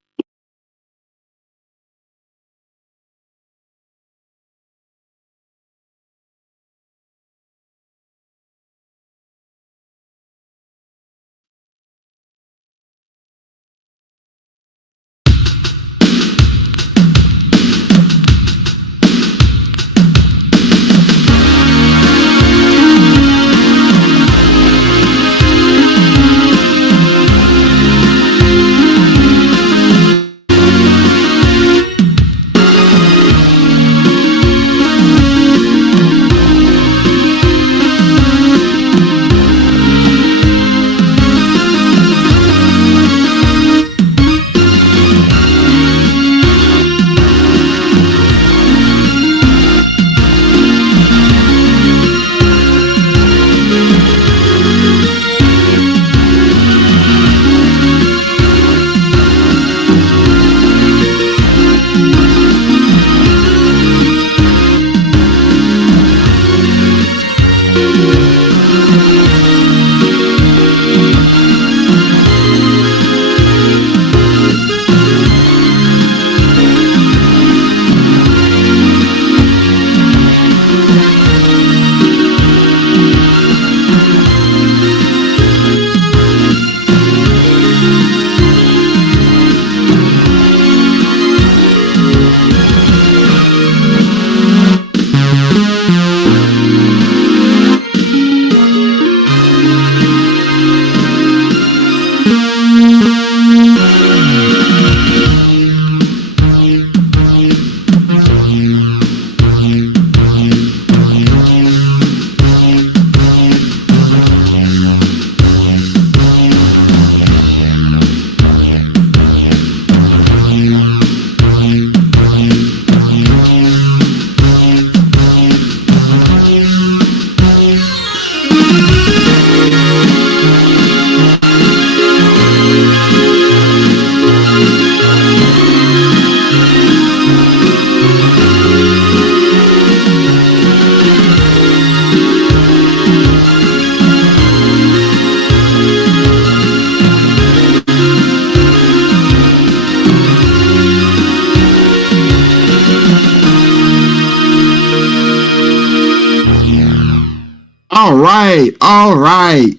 All right.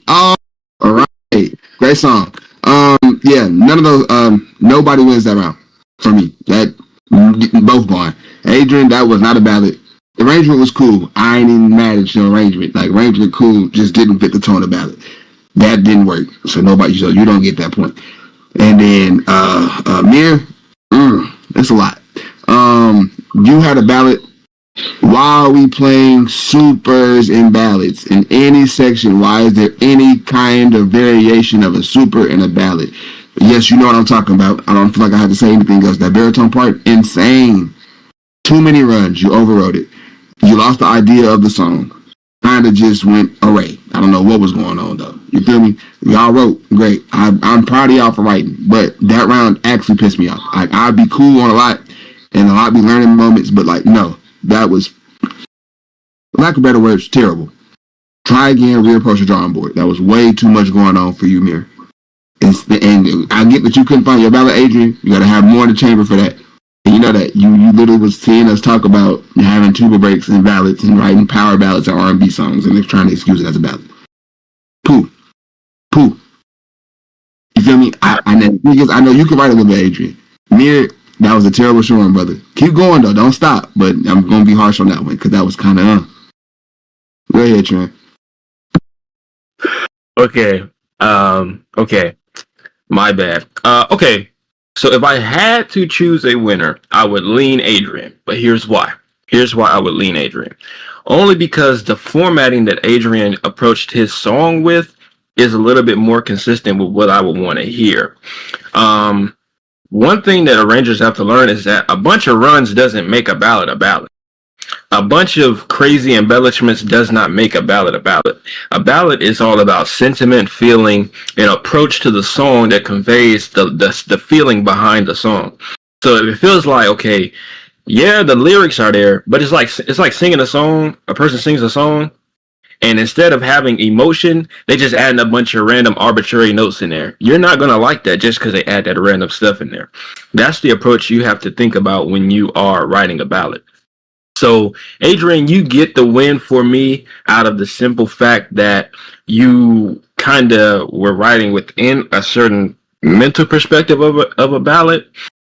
Great song. Yeah, none of those. Nobody wins that round for me. That both gone. Adrian, that was not a ballad. The arrangement was cool. I ain't even mad at your arrangement. Like arrangement cool, just didn't fit the tone of ballad. That didn't work. So you don't get that point. And then Mir, that's a lot. You had a ballad. Why are we playing supers and ballads in any section? Why is there any kind of variation of a super and a ballad? Yes, you know what I'm talking about. I don't feel like I have to say anything else. That baritone part, insane. Too many runs. You overrode it. You lost the idea of the song. Kind of just went away. I don't know what was going on though. You feel me? Y'all wrote great. I'm proud of y'all for writing, but that round actually pissed me off. I'd be cool on a lot, and a lot be learning moments, but like no. That was, lack of better words, terrible. Try again, reapproach the drawing board. That was way too much going on for you, Mir. And I get that you couldn't find your ballad, Adrian. You got to have more in the chamber for that. And you know that. You literally was seeing us talk about having tuba breaks and ballads and writing power ballads and R&B songs, and they're trying to excuse it as a ballad. Pooh. You feel me? I know you can write a little bit, Adrian. Mir, that was a terrible showing, brother. Keep going, though. Don't stop. But I'm going to be harsh on that one because that was kind of, Go ahead, Trent. Okay. Okay. My bad. Okay. So if I had to choose a winner, I would lean Adrian. But here's why. Here's why I would lean Adrian. Only because the formatting that Adrian approached his song with is a little bit more consistent with what I would want to hear. One thing that arrangers have to learn is that a bunch of runs doesn't make a ballad a ballad. A bunch of crazy embellishments does not make a ballad a ballad. A ballad is all about sentiment, feeling, and approach to the song that conveys the feeling behind the song. So if it feels like, okay, yeah, the lyrics are there, but it's like singing a song. A person sings a song, And instead of having emotion, they just add a bunch of random arbitrary notes in there. You're not going to like that just because they add that random stuff in there. That's the approach you have to think about when you are writing a ballad. So, Adrian, you get the win for me out of the simple fact that you kind of were writing within a certain mental perspective of a ballad.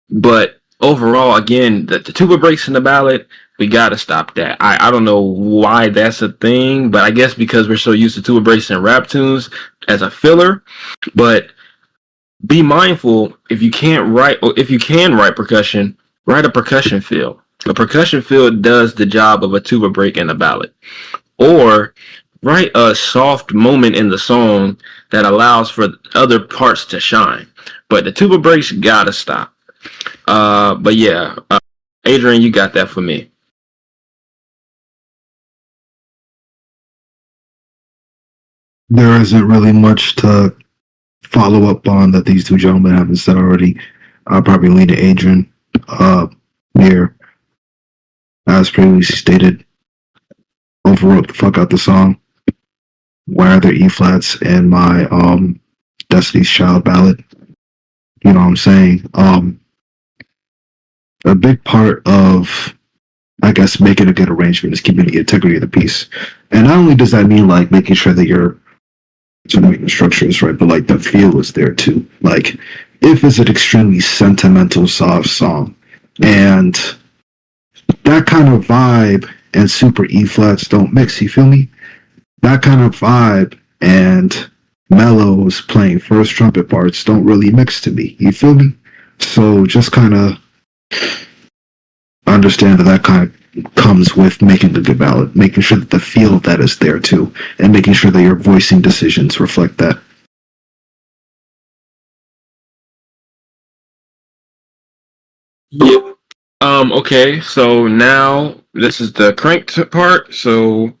But overall, again, the tuba breaks in the ballad, we got to stop that. I don't know why that's a thing, but I guess because we're so used to tuba breaks in rap tunes as a filler. But be mindful, if you can't write, or if you can write percussion, write a percussion fill. A percussion fill does the job of a tuba break in a ballad. Or write a soft moment in the song that allows for other parts to shine. But the tuba breaks gotta stop. But yeah, Adrian, you got that for me. There isn't really much to follow up on that these two gentlemen haven't said already. I'll probably lean to Adrian here. As previously stated, overwrote the fuck out the song. Why are there E flats in my Destiny's Child ballad? You know what I'm saying? A big part of, I guess, making a good arrangement is keeping the integrity of the piece. And not only does that mean like making sure that your structure is right, but like the feel is there too. Like if it's an extremely sentimental, soft song, and that kind of vibe and super E flats don't mix, you feel me? That kind of vibe and mellows playing first trumpet parts don't really mix to me, you feel me? So just kind of understand that kind of comes with making a good ballad, making sure that the feel of that is there too, and making sure that your voicing decisions reflect that. Yeah. Okay, so now this is the crank part. So,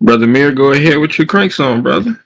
Brother Mir, go ahead with your crank song, brother.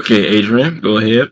Okay, Adrian, go ahead.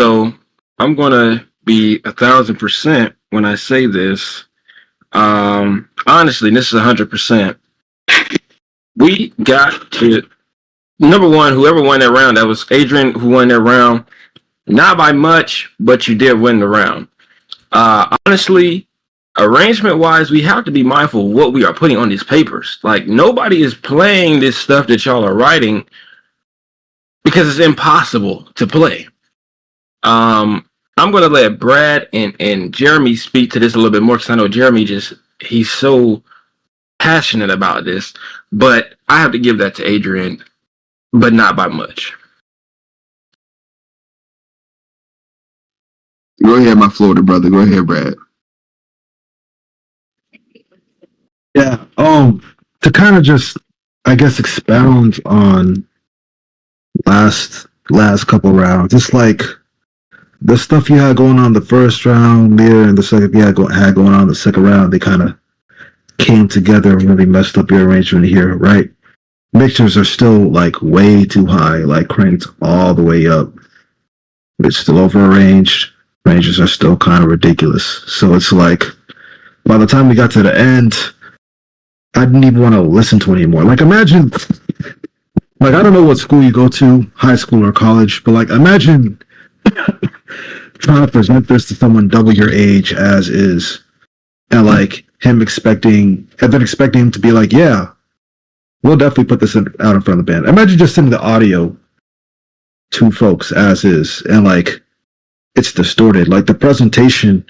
So I'm gonna be 1,000% when I say this. Honestly, this is 100%. We got to number one. Whoever won that round, that was Adrian who won that round. Not by much, but you did win the round. Honestly, arrangement wise, we have to be mindful of what we are putting on these papers. Like, nobody is playing this stuff that y'all are writing because it's impossible to play. I'm going to let Brad and Jeremy speak to this a little bit more because I know Jeremy he's so passionate about this. But I have to give that to Adrian, but not by much. Go ahead, my Florida brother. Go ahead, Brad. Yeah. To kind of just, I guess, expound on last couple rounds. It's like the stuff you had going on the first round there and the second you had going on the second round, they kind of came together and really messed up your arrangement here, right? Mixers are still like way too high, like cranked all the way up. It's still over-arranged. Ranges are still kind of ridiculous. So it's like, by the time we got to the end, I didn't even want to listen to it anymore. Like, imagine, like, I don't know what school you go to, high school or college, but like, imagine trying to present this to someone double your age as is, and like him expecting him to be like, yeah, we'll definitely put this out in front of the band. Imagine just sending the audio to folks as is, and like, it's distorted. Like, the presentation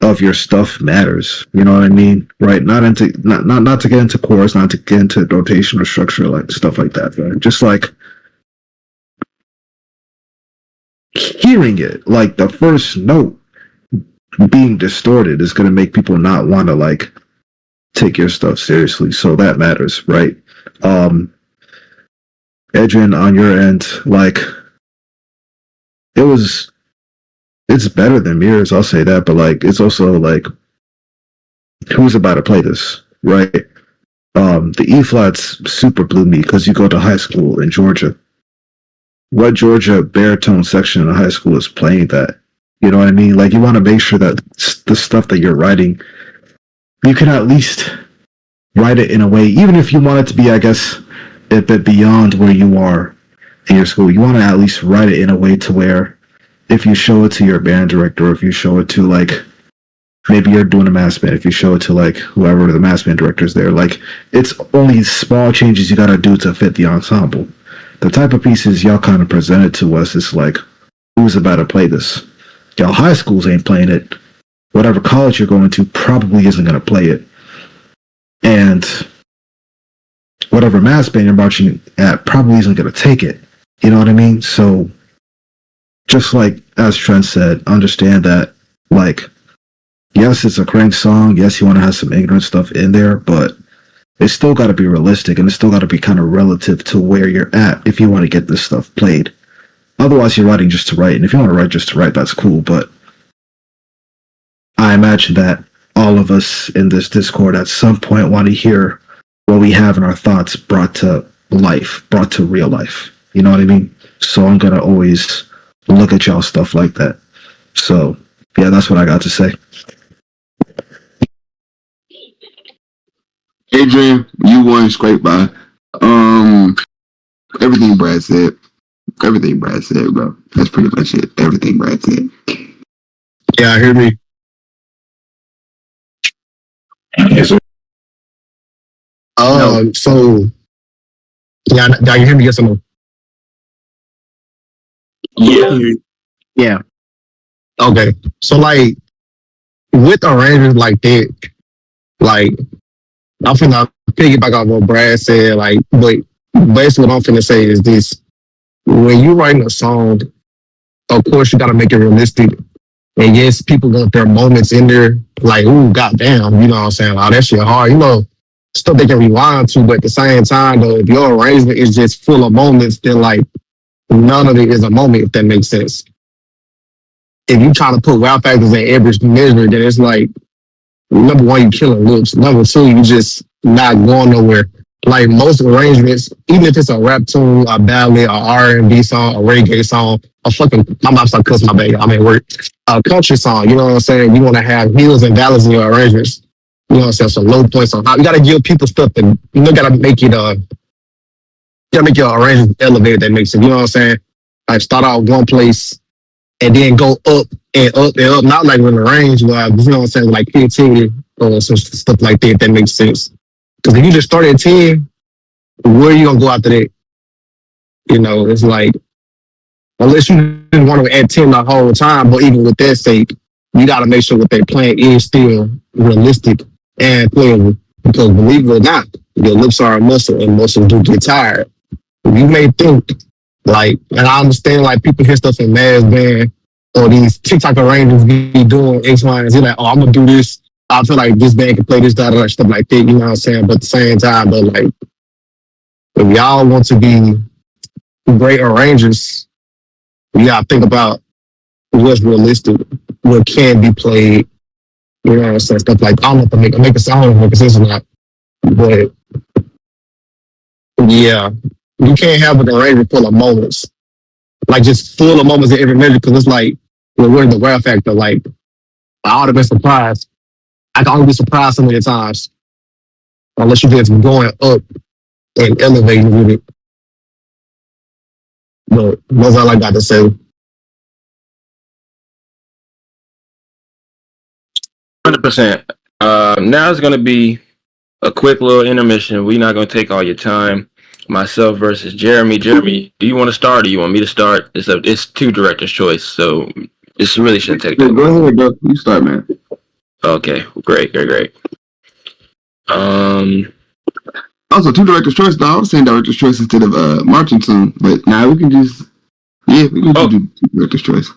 of your stuff matters. You know what I mean? Right? Not to get into chorus, not to get into notation or structure, like stuff like that. Right? Just like hearing it, like the first note being distorted is gonna make people not want to like take your stuff seriously. So that matters, right? Adrian, on your end, like, it's better than Mirrors, I'll say that, but like, it's also like, who's about to play this, right? The E flats super blew me because you go to high school in Georgia. What Georgia baritone section in high school is playing that? You know what I mean? Like, you want to make sure that the stuff that you're writing, you can at least write it in a way, even if you want it to be, I guess, a bit beyond where you are in your school, you want to at least write it in a way to where if you show it to your band director, or if you show it to like, maybe you're doing a mass band, if you show it to like whoever the mass band director is there, like, it's only small changes you got to do to fit the ensemble. The type of pieces y'all kind of presented to us is like, who's about to play this? Y'all high schools ain't playing it. Whatever college you're going to probably isn't going to play it. And whatever mass band you're marching at probably isn't going to take it. You know what I mean? So, just like as Trent said, understand that, like, yes, it's a crank song. Yes, you want to have some ignorant stuff in there, but it's still got to be realistic, and it's still got to be kind of relative to where you're at if you want to get this stuff played. Otherwise, you're writing just to write, and if you want to write just to write, that's cool, but I imagine that all of us in this Discord at some point want to hear what we have in our thoughts brought to life, brought to real life. You know what I mean? So I'm going to always look at y'all stuff like that. So, yeah, that's what I got to say. Adrian, you won straight by. Everything Brad said. Everything Brad said, bro. That's pretty much it. Everything Brad said. Yeah, hear me. Yes, sir. So, yeah, you hear me? Yes or no? Yeah. Yeah. Okay. So, like, with arrangements like that, like, I'm finna piggyback off what Brad said, like, but basically what I'm finna say is this. When you writing a song, of course you gotta make it realistic. And yes, people got their moments in there, like, ooh, goddamn, you know what I'm saying? Oh, that shit hard, you know, stuff they can rewind to, but at the same time, though, if your arrangement is just full of moments, then, like, none of it is a moment, if that makes sense. If you try to put wow factors in every measure, then it's like, number one, you killing loops. Number two, you just not going nowhere. like most arrangements, even if it's a rap tune, a ballad, a R&B song, a reggae song, a fucking, I'm about to start cussing my bad, I'm at work, a country song, you know what I'm saying? You want to have hills and valleys in your arrangements. You know what I'm saying? Some low points on how you got to give people stuff that you know, got to make it, you got to make your arrangement elevated that makes it, you know what I'm saying? Like start out one place and then go up and up and up, not like in the range, but you know what I'm saying? Like creativity or some stuff like that, that makes sense. Because if you just start at 10, where are you going to go after that? You know, it's like, unless you didn't want to at 10 the whole time, but even with that sake, you got to make sure what they're playing is still realistic and playable. Because believe it or not, your lips are a muscle and muscles do get tired. You may think, like, and I understand, like, people hear stuff in Mass Band or these TikTok arrangements be doing X, Y, and Z, like, oh, I'm going to do this. I feel like this band can play this, that, stuff like that, you know what I'm saying? But at the same time, but like, if y'all want to be great arrangers, you gotta think about what's realistic, what can be played, you know what I'm saying? Stuff like, I don't know if I make a song, make sense or not, but yeah, you can't have an arrangement full of moments, like just full of moments in every measure, because it's like, we're in the wear factor, like, I ought to be surprised. I can only be surprised so many times, unless you're just going up and elevating with it. But that's all I got to say. 100%. Now it's gonna be a quick little intermission. We're not gonna take all your time. Myself versus Jeremy. Jeremy, do you want to start or you want me to start? It's two directors' choice, so this really shouldn't take that Go long. ahead, bro. You start, man. Okay, great. Also, two director's choice. No, I was saying director's choice instead of marching tune, but now we can just we can do two director's choice.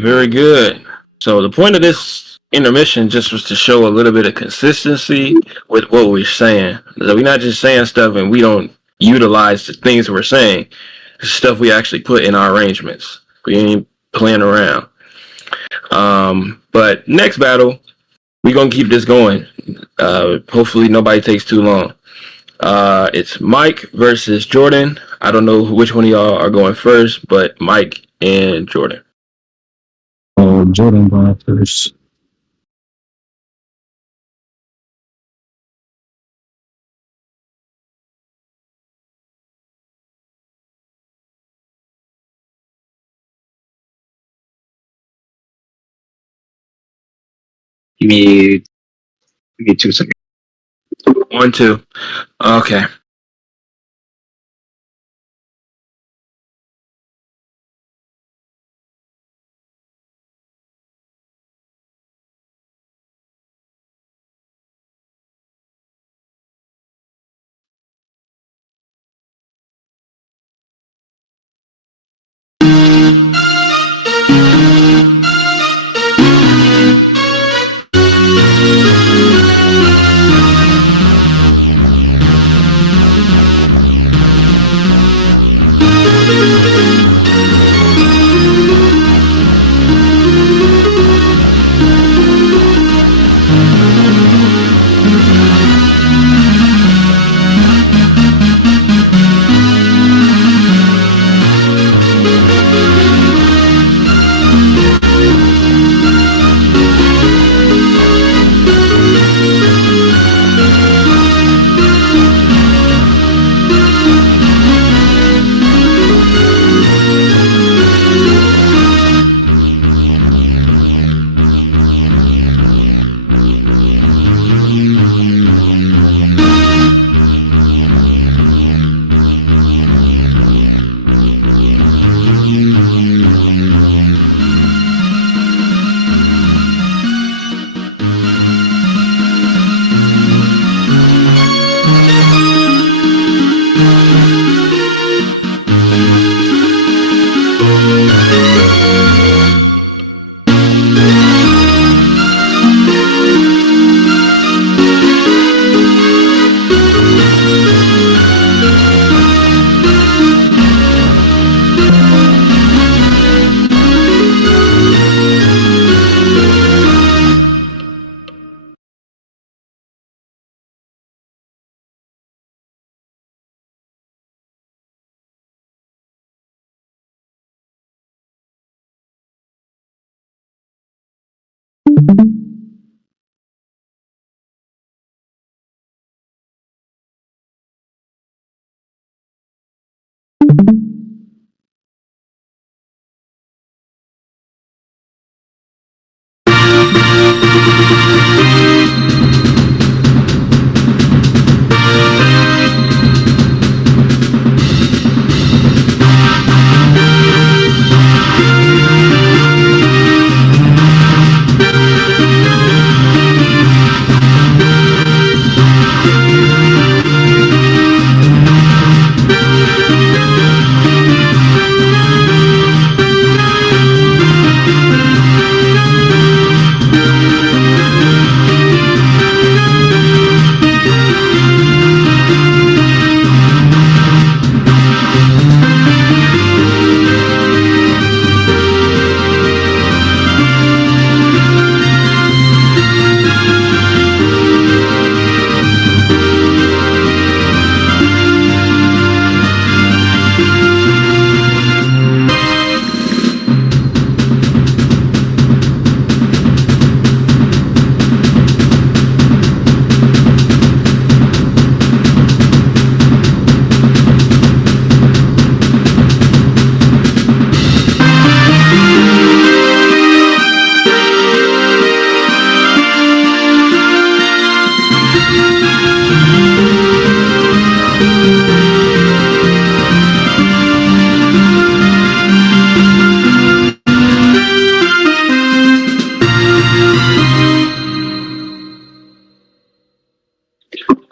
very good. So the point of this intermission just was to show a little bit of consistency with what we're saying. So we're not just saying stuff and we don't utilize the things we're saying. It's stuff we actually put in our arrangements. We ain't playing around. But next battle, we're gonna keep this going. Hopefully nobody takes too long. It's Mike versus Jordan. I don't know which one of y'all are going first, but Mike and Jordan. Jordan going first. Give me 2 seconds. 1, 2. Okay.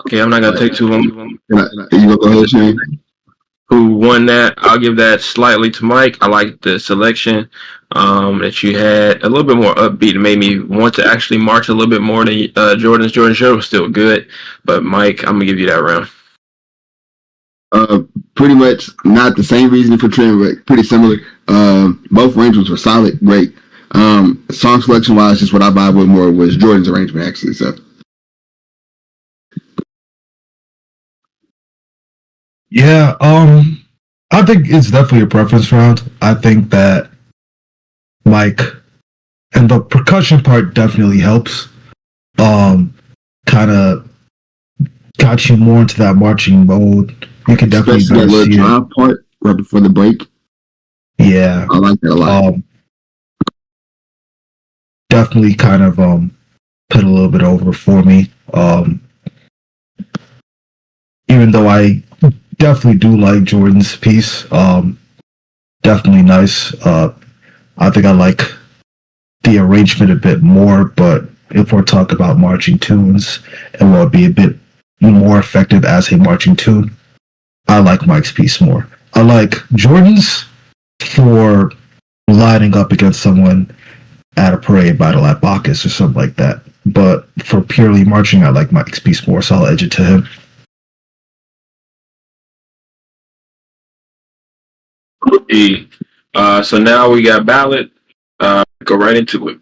Okay, I'm not gonna take too long. You go ahead, Shane. Who won that? I'll give that slightly to Mike. I like the selection. that you had a little bit more upbeat and made me want to actually march a little bit more than Jordan's. Jordan's show was still good, but Mike, I'm gonna give you that round. Pretty much not the same reasoning for Trent, but pretty similar. Both arrangements were solid, great. Song selection wise, just what I vibe with more was Jordan's arrangement actually. So Yeah, I think it's definitely a preference round. I think that Mike and the percussion part definitely helps. Kind of got you more into that marching mode. You can definitely especially that better little see drive it. part right before the break. Yeah, I like that a lot. definitely kind of put a little bit over for me. Even though I definitely do like Jordan's piece, definitely nice. I think I like the arrangement a bit more, but if we're talking about marching tunes and what would be a bit more effective as a marching tune, I like Mike's piece more. I like Jordan's for lining up against someone at a parade battle at Bacchus or something like that. But for purely marching, I like Mike's piece more, so I'll edge it to him. So now we got ballot. Go right into it.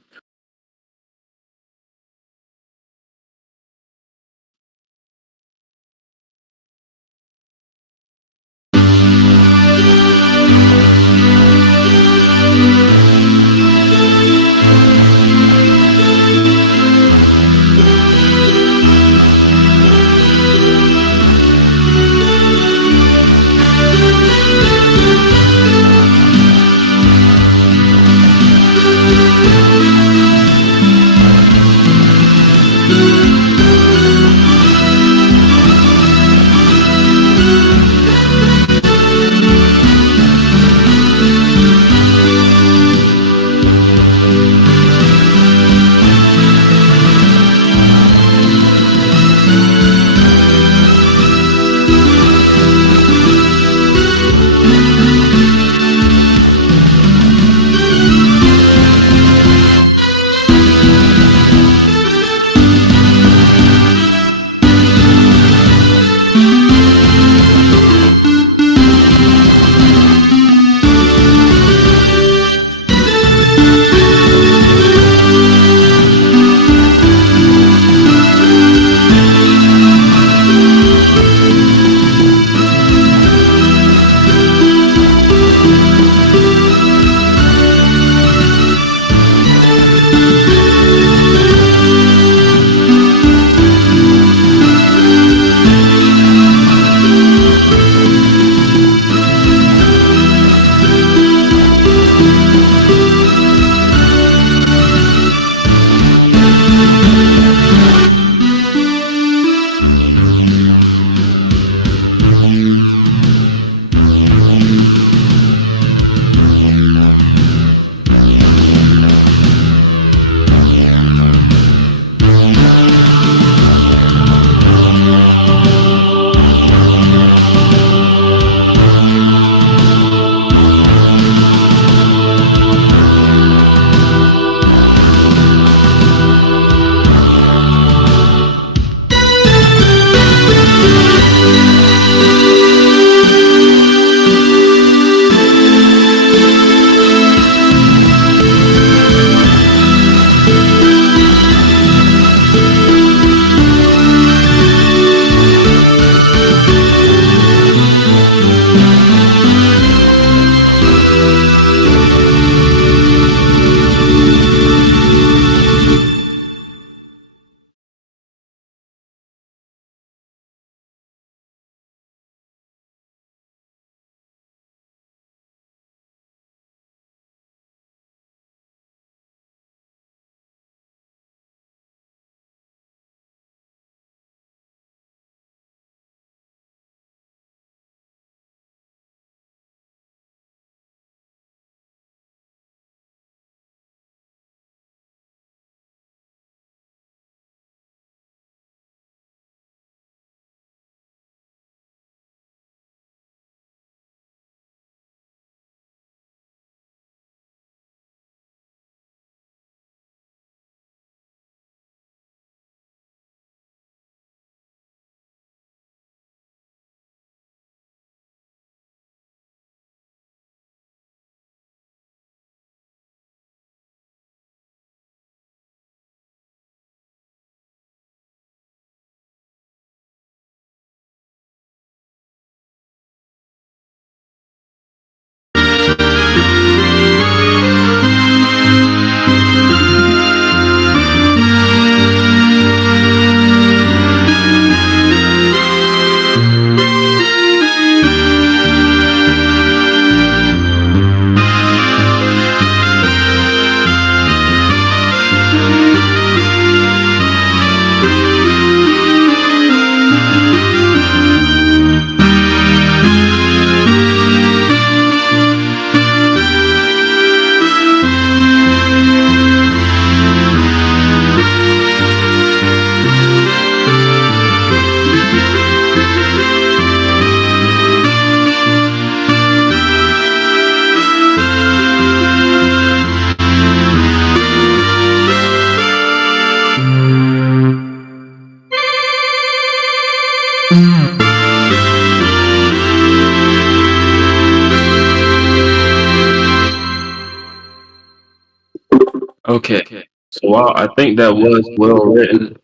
Okay. So while I think that was well written,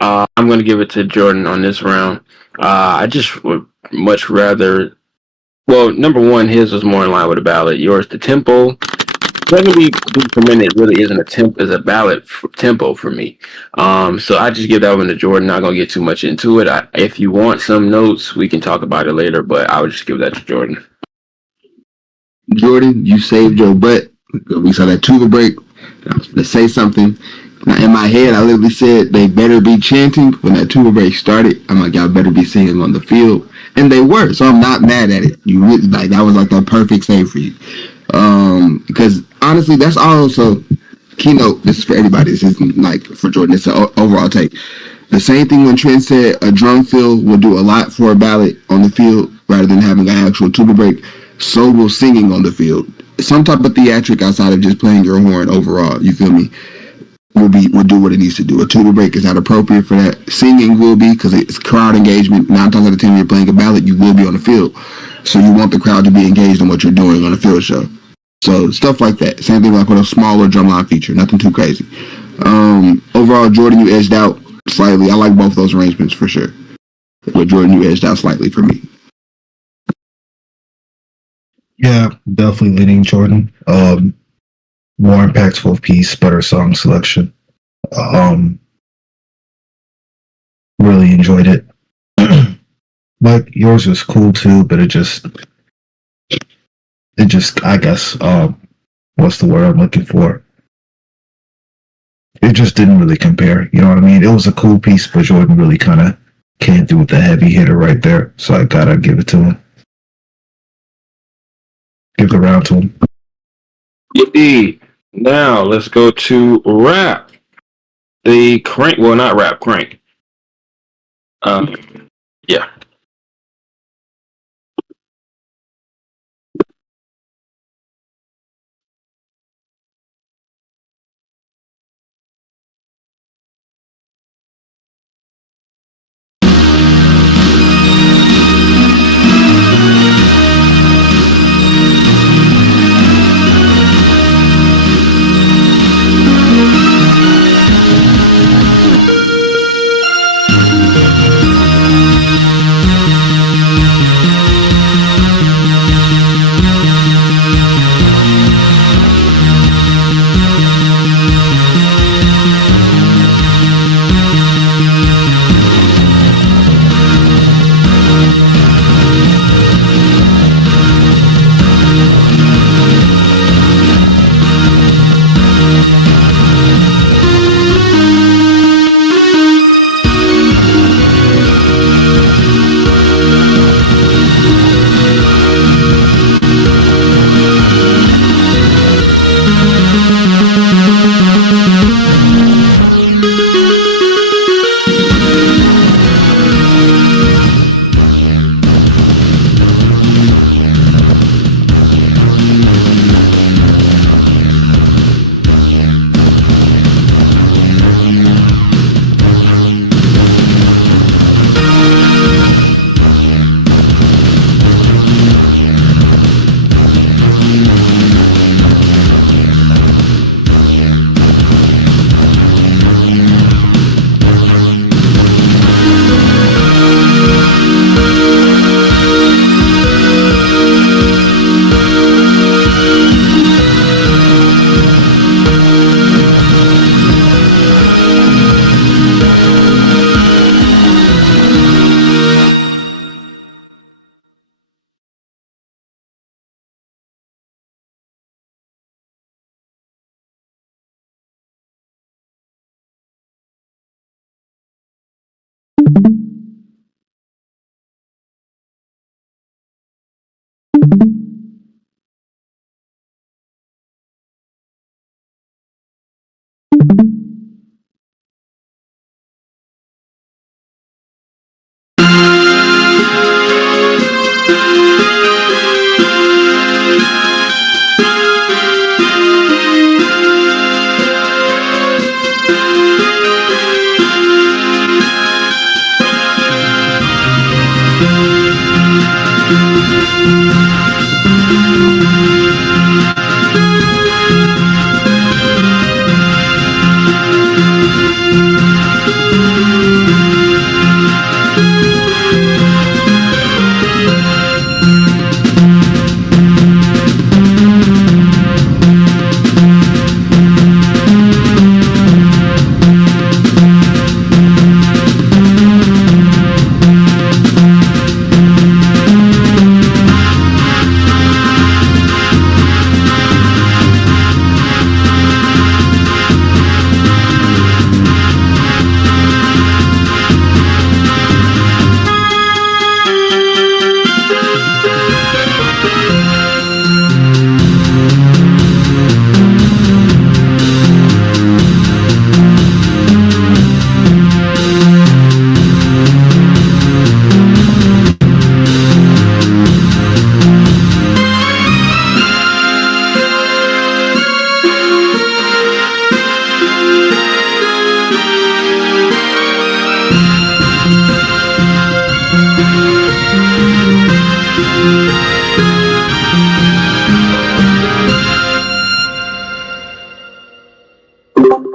I'm going to give it to Jordan on this round. I just would much rather. Well, number one, his was more in line with a ballad. Yours, the tempo. 70 beats per minute really isn't a temp is a ballad tempo for me. So I just give that one to Jordan. Not gonna get too much into it. If you want some notes, we can talk about it later. But I would just give that to Jordan. Jordan, you saved your butt. We saw that tuba break. Let's say something. Now, in my head, I literally said they better be chanting when that tuba break started. I'm like, y'all better be singing on the field, and they were. So I'm not mad at it. You really, like that was like the perfect save for you. Because honestly, that's also keynote. This is for everybody. This isn't like for Jordan. It's an overall take. The same thing when Trent said a drum fill will do a lot for a ballad on the field rather than having an actual tuba break. So will singing on the field. Some type of theatric outside of just playing your horn overall. You feel me? Will do what it needs to do. A tuba break is not appropriate for that. Singing will be because it's crowd engagement. 9 times out of 10, you're playing a ballad, you will be on the field. So you want the crowd to be engaged in what you're doing on a field show. So stuff like that. Same thing like with a smaller drumline feature. Nothing too crazy. Overall, Jordan, you edged out slightly. I like both those arrangements for sure. But Jordan, you edged out slightly for me. Yeah, definitely leading Jordan. More impactful piece, better song selection. Really enjoyed it. But yours was cool too, but it just I guess what's the word I'm looking for? It just didn't really compare. You know what I mean? It was a cool piece, but Jordan really kind of came through with the heavy hitter right there. So I gotta give it to him. Give the round to him. Yippee. Now let's go to rap. The crank. Well, not rap. Crank. Yeah.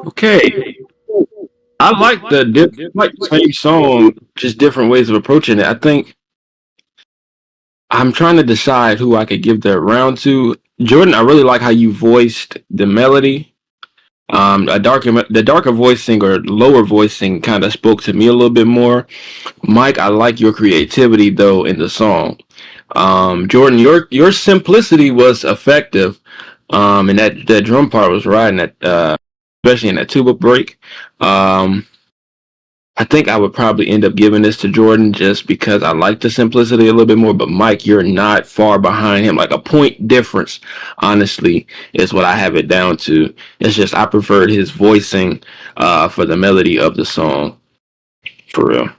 Okay. I like like the same song, just different ways of approaching it. I think I'm trying to decide who I could give the round to. Jordan, I really like how you voiced the melody. The darker voicing or lower voicing kind of spoke to me a little bit more. Mike, I like your creativity though in the song. Jordan, your simplicity was effective. And that drum part was riding that, especially in that tuba break. I think I would probably end up giving this to Jordan just because I like the simplicity a little bit more. But Mike, you're not far behind him. Like a point difference, honestly, is what I have it down to. It's just I preferred his voicing for the melody of the song. For real.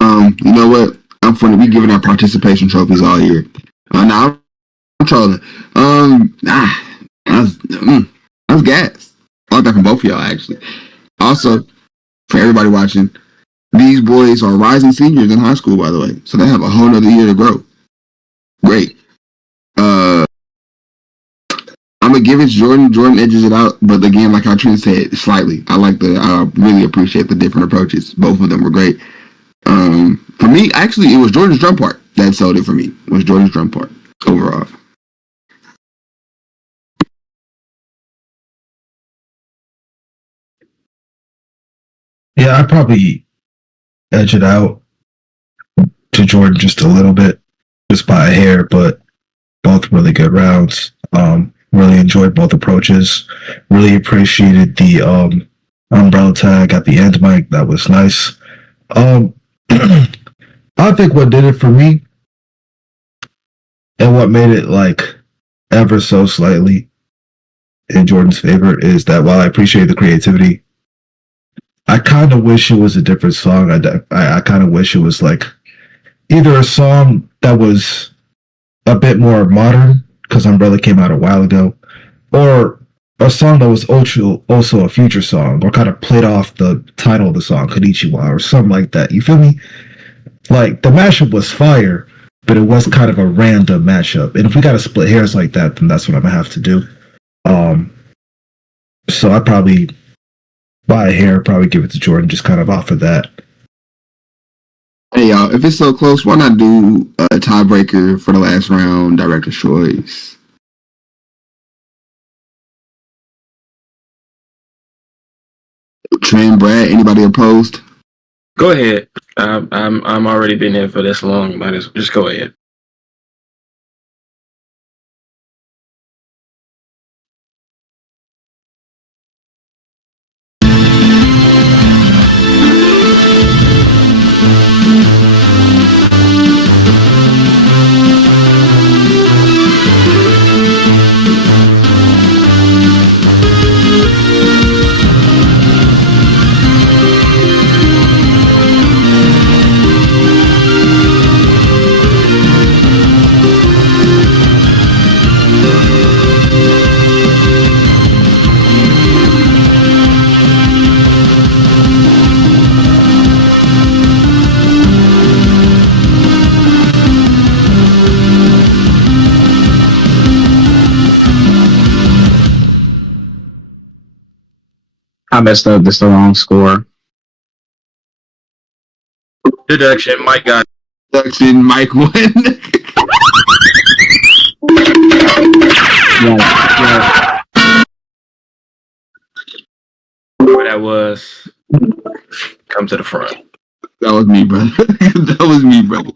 You know what? I'm funny. We giving out participation trophies all year. Now I'm trolling. I was gassed. I like that from both of y'all actually. Also, for everybody watching, these boys are rising seniors in high school, by the way. So they have a whole nother year to grow. Great. I'm gonna give it to Jordan. Jordan edges it out, but again, like how Trent said, slightly. I really appreciate the different approaches. Both of them were great. For me, actually, it was Jordan's drum part that sold it for me. It was Jordan's drum part overall. Yeah, I'd probably edge it out to Jordan just a little bit, just by a hair, but both really good rounds. Really enjoyed both approaches. Really appreciated the umbrella tag at the end, Mike. That was nice. I think what did it for me and what made it like ever so slightly in Jordan's favor is that while I appreciate the creativity, I kind of wish it was a different song. I kind of wish it was like either a song that was a bit more modern, because Umbrella came out a while ago, or a song that was also a future song, or kind of played off the title of the song, Konnichiwa, or something like that. You feel me? Like, the mashup was fire, but it was kind of a random mashup. And if we got to split hairs like that, then that's what I'm going to have to do. So I probably, by a hair, probably give it to Jordan, just kind of off of that. Hey, y'all, if it's so close, why not do a tiebreaker for the last round, director's choice? Trent, Brad, anybody opposed? Go ahead. I'm already been here for this long. Just go ahead. I messed up. This is the wrong score. Deduction, Mike got. Deduction, Mike won. Yeah. Whoever that was, come to the front. That was me, brother. That was me, brother.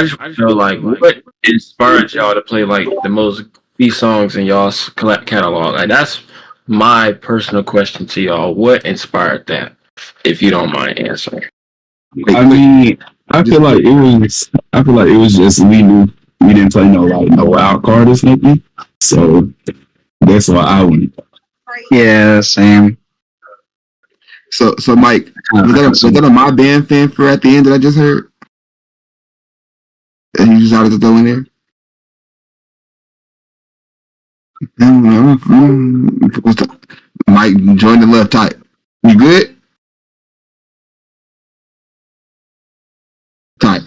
I just want to know, like, what inspired y'all to play like the most goofy songs in y'all's catalog? Like, that's my personal question to y'all. What inspired that? If you don't mind answering. I mean, I feel like it was just we knew we didn't play no wild card or something. So that's why I went. Yeah, same. So Mike, was that a My Band fanfare at the end that I just heard? And you decided to throw in there? Mike, join the left tight. You good? Tight.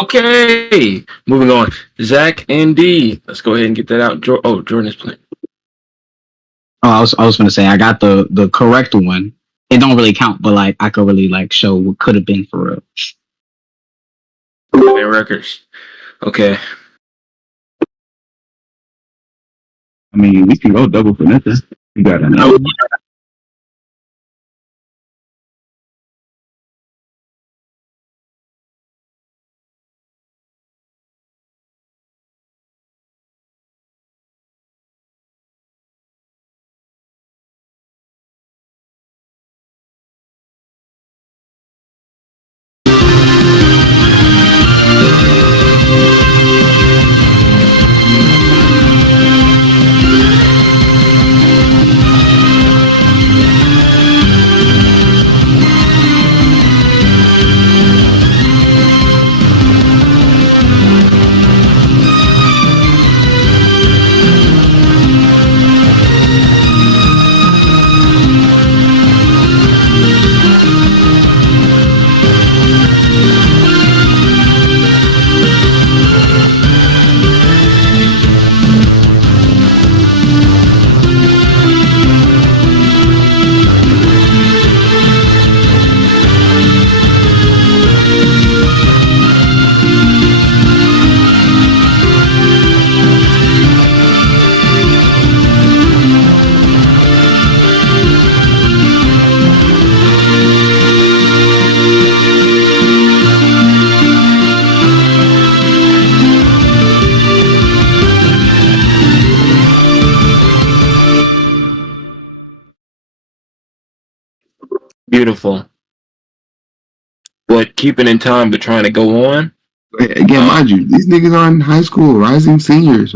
Okay, moving on. Zach and D. Let's go ahead and get that out. Jordan is playing. Oh, I was gonna say I got the correct one. It don't really count, but like I could really like show what could have been for real. Records. Okay. I mean, we can go double for nothing. You got to know. Beautiful. But keeping in time, but trying to go on. Again, mind you, these niggas are in high school, rising seniors.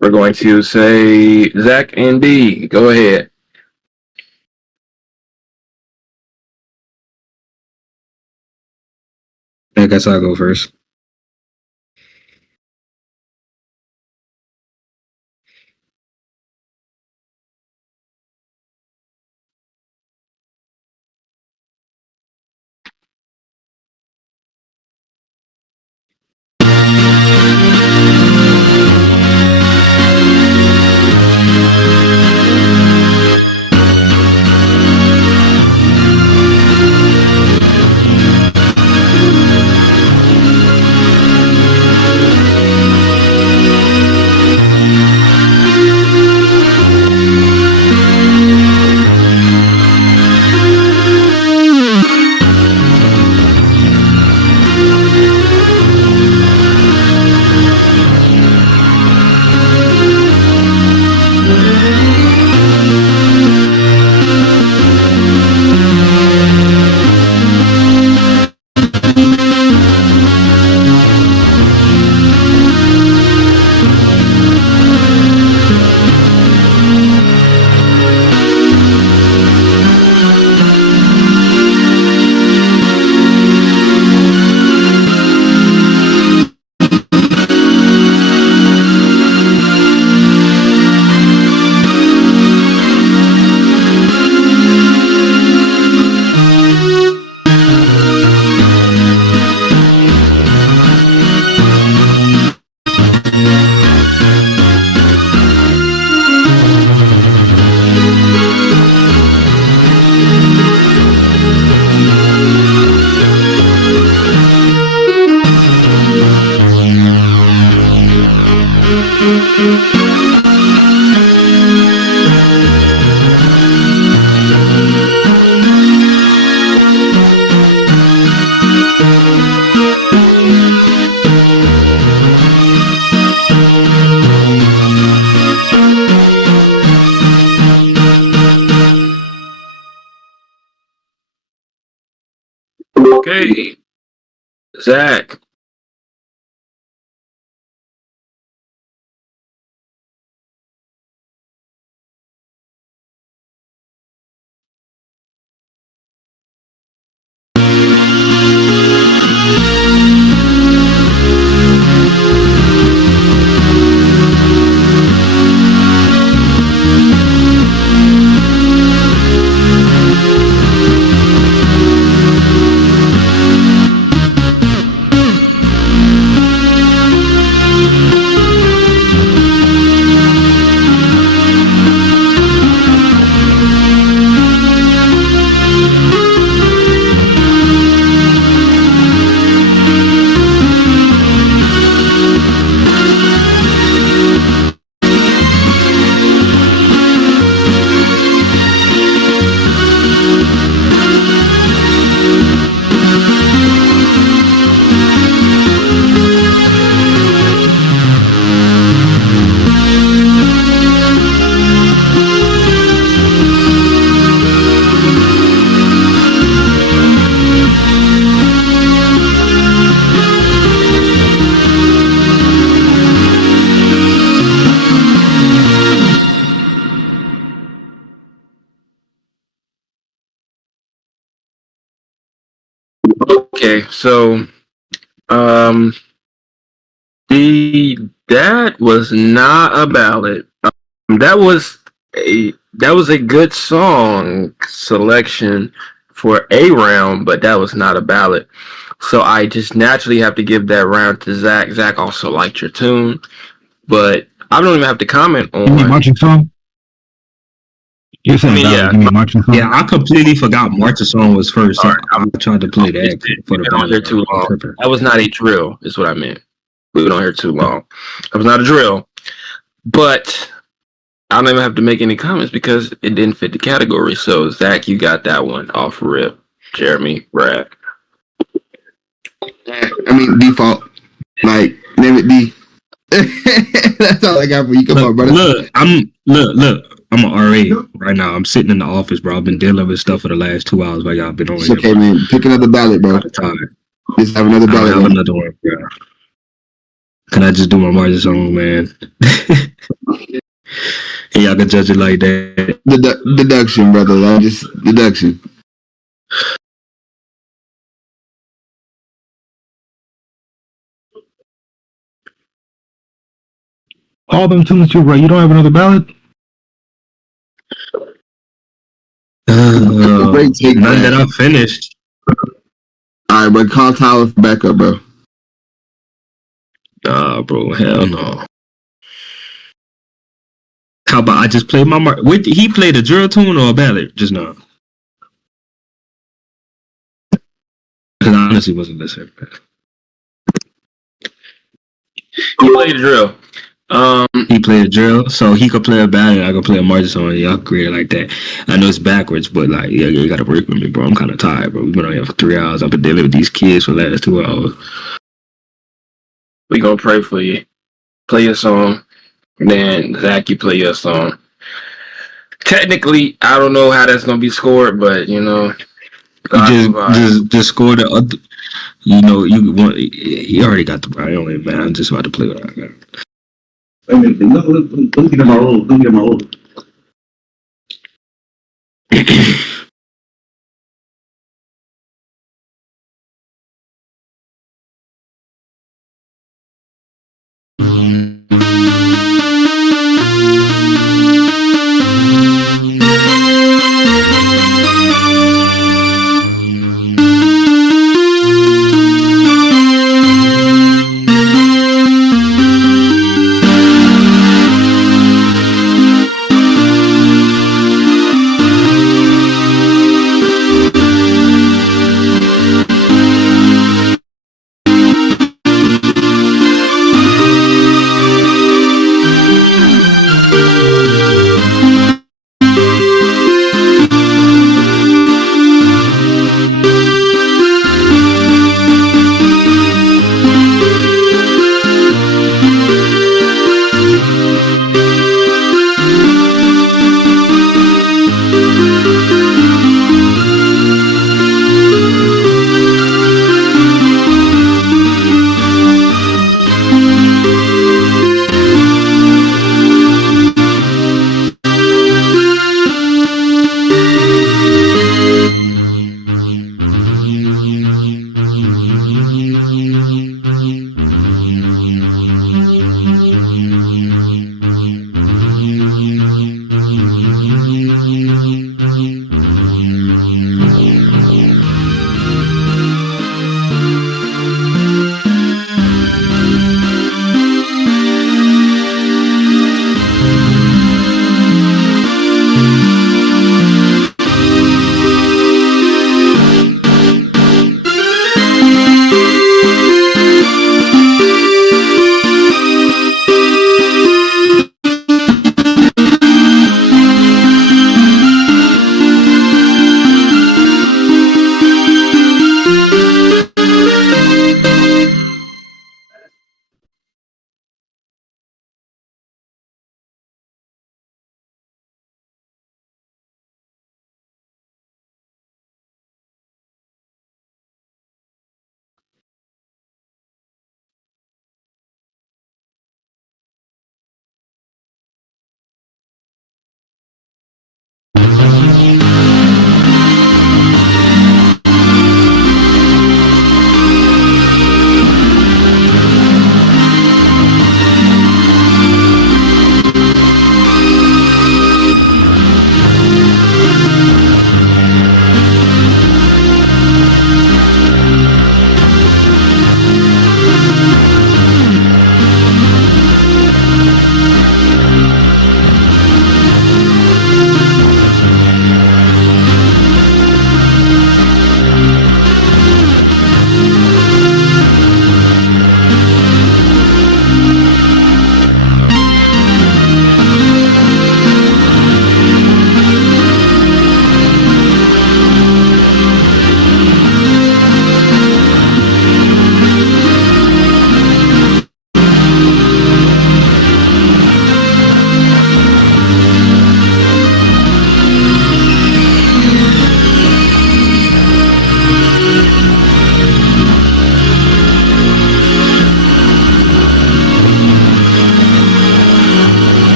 We're going to say Zach and D. Go ahead. I guess I'll go first. Okay, Zach. Okay, so um, that was not a ballad. That was a good song selection for a round, but that was not a ballad. So I just naturally have to give that round to Zach. Zach also liked your tune, but I don't even have to comment on. You mean marching song? You're saying ballad, you mean marching song? Yeah, I completely forgot marching song was first. So I tried to play that for the don't hear too long. That was not a drill, is what I meant. We don't hear too long. That was not a drill. But I don't even have to make any comments because it didn't fit the category. So Zach, you got that one off rip. Jeremy, Brad. I mean, default. Like, name it D. That's all I got for you. Come on, brother. Look. I'm an RA right now. I'm sitting in the office, bro. I've been dealing with stuff for the last 2 hours while y'all been on. It's okay, man. Pick another ballot, bro. Just have another ballot. Have another one, bro. Can I just do my margin song, man? And y'all can judge it like that. Deduction, brother. Like just deduction. All them tunes you wrote, you don't have another ballad? Great take, none that I finished. All right, but call Tyler for backup, bro. Nah, bro, hell no. How about I just play my Wait, he played a drill tune or a ballad just now? Because I honestly wasn't listening. He played a drill. He played a drill, so he could play a ballad. I could play a marching song. Y'all create it like that. I know it's backwards, but like, yeah, you gotta work with me, bro. I'm kind of tired, bro. We've been on here for 3 hours. I've been dealing with these kids for the last 2 hours. We gonna pray for you. Play your song, then Zach, you play your song. Technically, I don't know how that's gonna be scored, but you know, just score the other. You know, you already got the right on it, man. I'm just about to play what I got. Wait a minute, let me get my roll. Let me get my roll.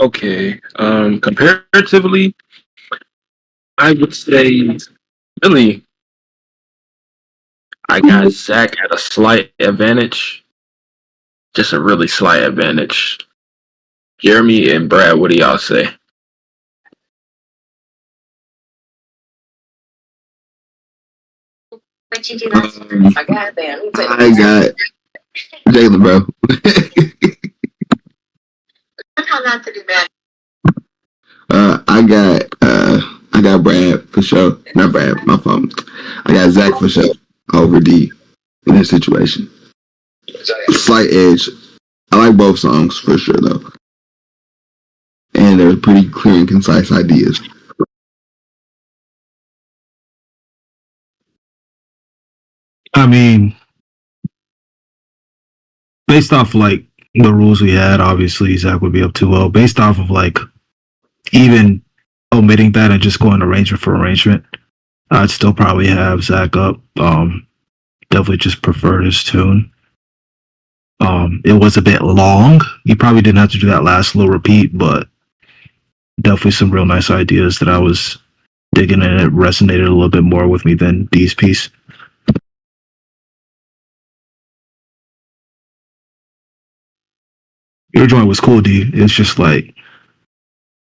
Okay. Comparatively, I would say really I got Zach at a slight advantage. Just a really slight advantage. Jeremy and Brad, what do y'all say? I got Jalen, bro. I got Brad for sure. Not Brad, my phone. I got Zach for sure over D in this situation. Slight edge. I like both songs for sure though. And they're pretty clear and concise ideas. I mean, based off like the rules we had, obviously Zach would be up 2-0. Based off of like even omitting that and just going arrangement for arrangement, I'd still probably have Zach up. Definitely just preferred his tune. It was a bit long. You probably didn't have to do that last little repeat, but definitely some real nice ideas that I was digging, and it resonated a little bit more with me than D's piece. Your joint was cool, D. It's just like,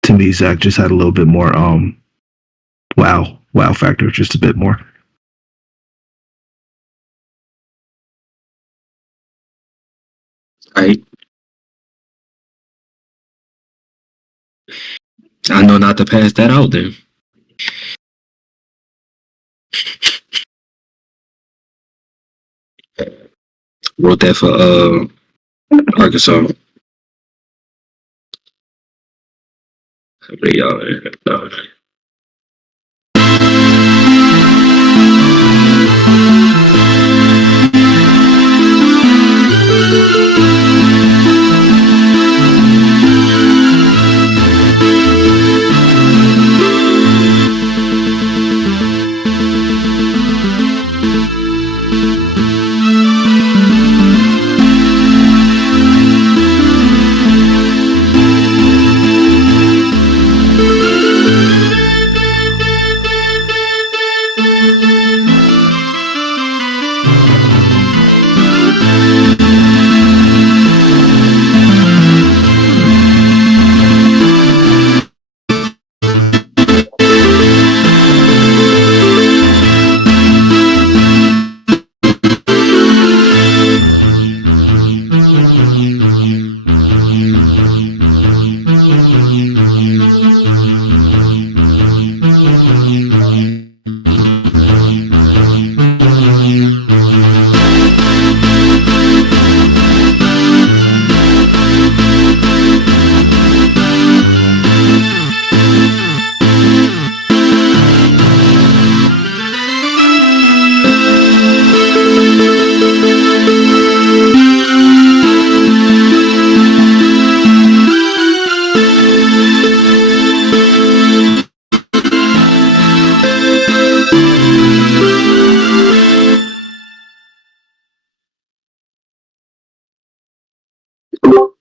to me, Zach just had a little bit more wow factor, just a bit more. Right. I know not to pass that out then. Wrote that for Arkansas. How many y'all in?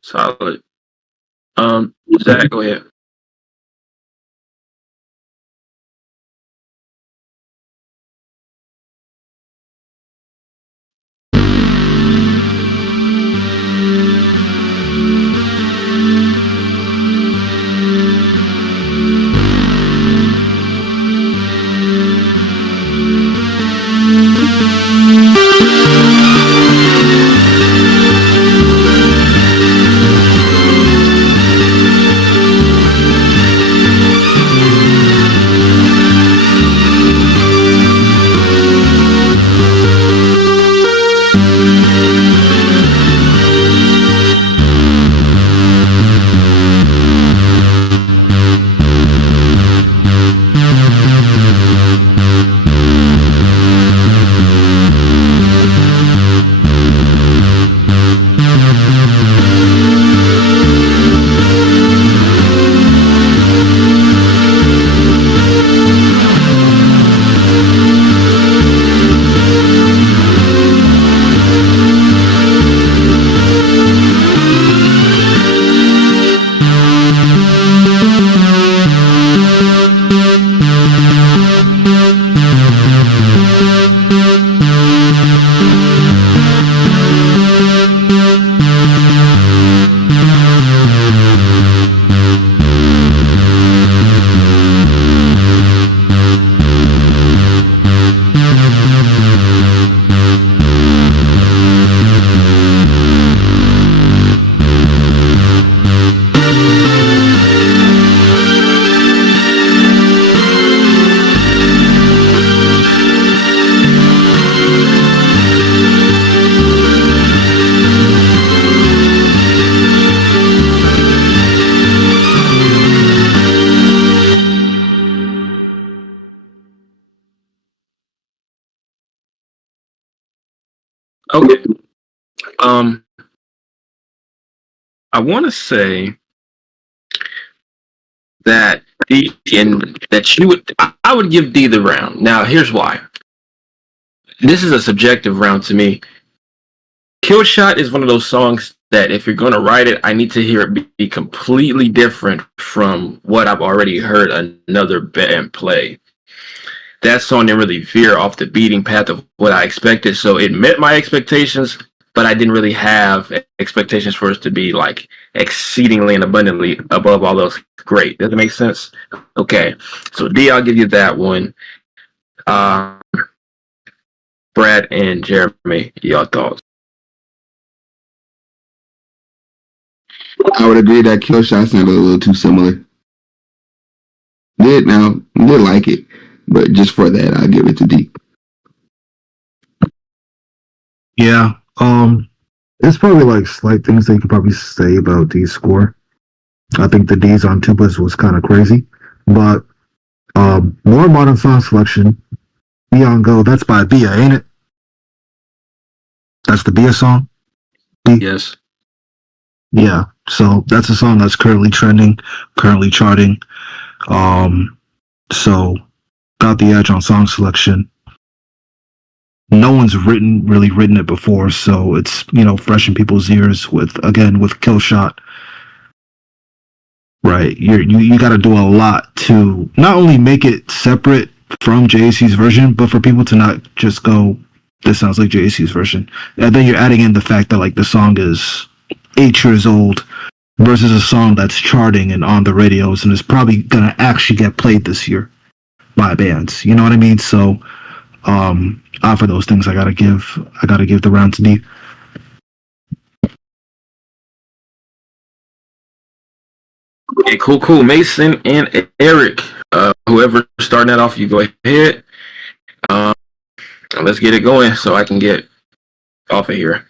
Solid. Zach, go ahead. Okay. I want to say that D and that you would. I would give D the round. Now, here's why. This is a subjective round to me. Kill Shot is one of those songs that if you're going to write it, I need to hear it be completely different from what I've already heard another band play. That song didn't really veer off the beating path of what I expected, so it met my expectations, but I didn't really have expectations for it to be like exceedingly and abundantly above all those. Great. Does it make sense? Okay. So D, I'll give you that one. Brad and Jeremy, your thoughts? I would agree that Kill Shot sounded a little too similar. Did like it, but just for that, I'll give it to D. Yeah. It's probably like slight things they could probably say about D's score. I think the D's on tubas was kind of crazy, but more modern song selection. Beyond Go, that's by Bia, ain't it? That's the Bia song. Yes. Yeah. So that's a song that's currently trending, currently charting. So got the edge on song selection. No one's really written it before, so it's, fresh in people's ears with Kill Shot. Right. You got to do a lot to not only make it separate from JAC's version, but for people to not just go, this sounds like JAC's version. And then you're adding in the fact that like the song is 8 years old versus a song that's charting and on the radios and is probably gonna actually get played this year by bands. You know what I mean? So for those things I gotta give the round to D. Okay, cool. Mason and Eric. Whoever starting that off, you go ahead. Let's get it going so I can get off of here.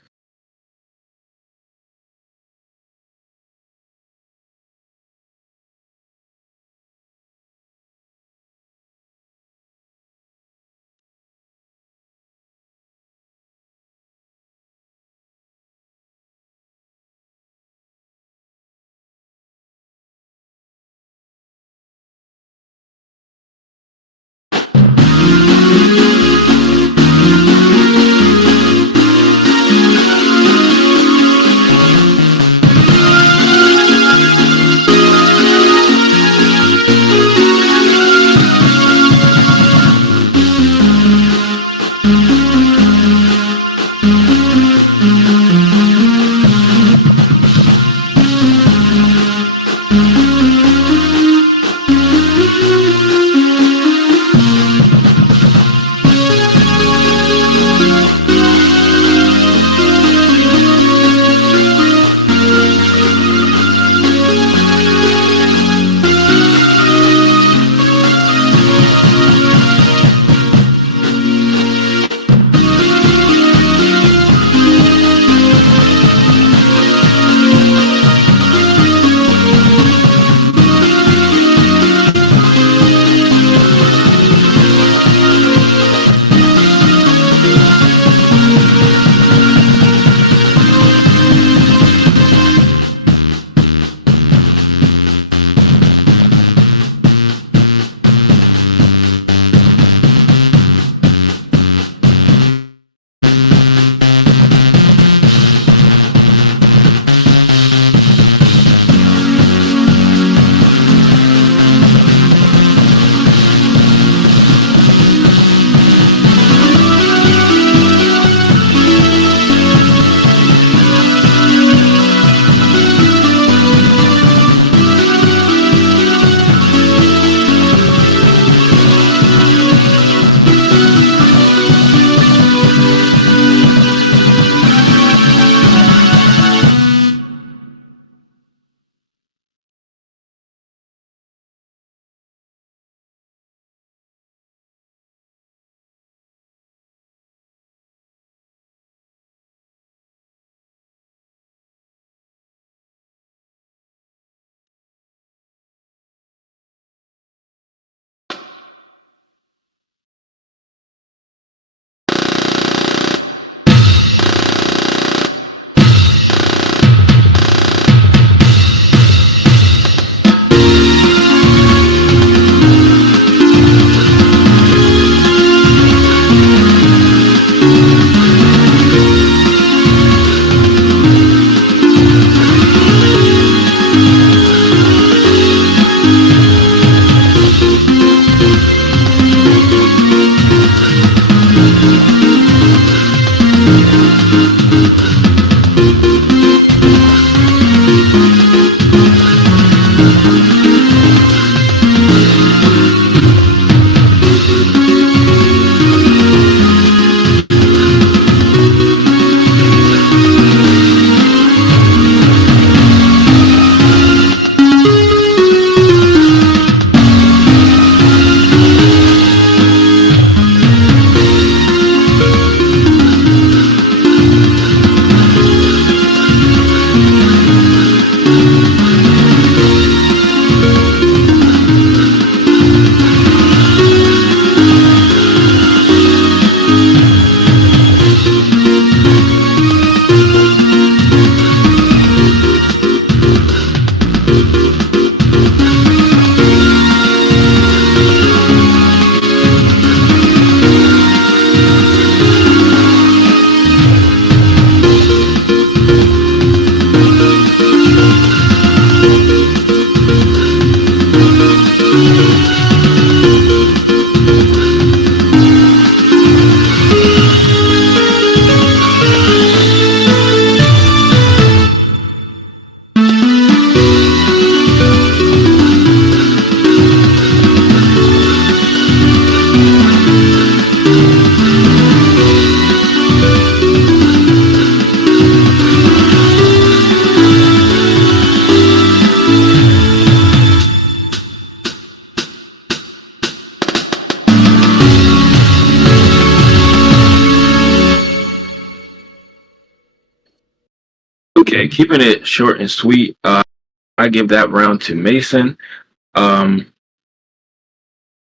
Okay, keeping it short and sweet. I give that round to Mason.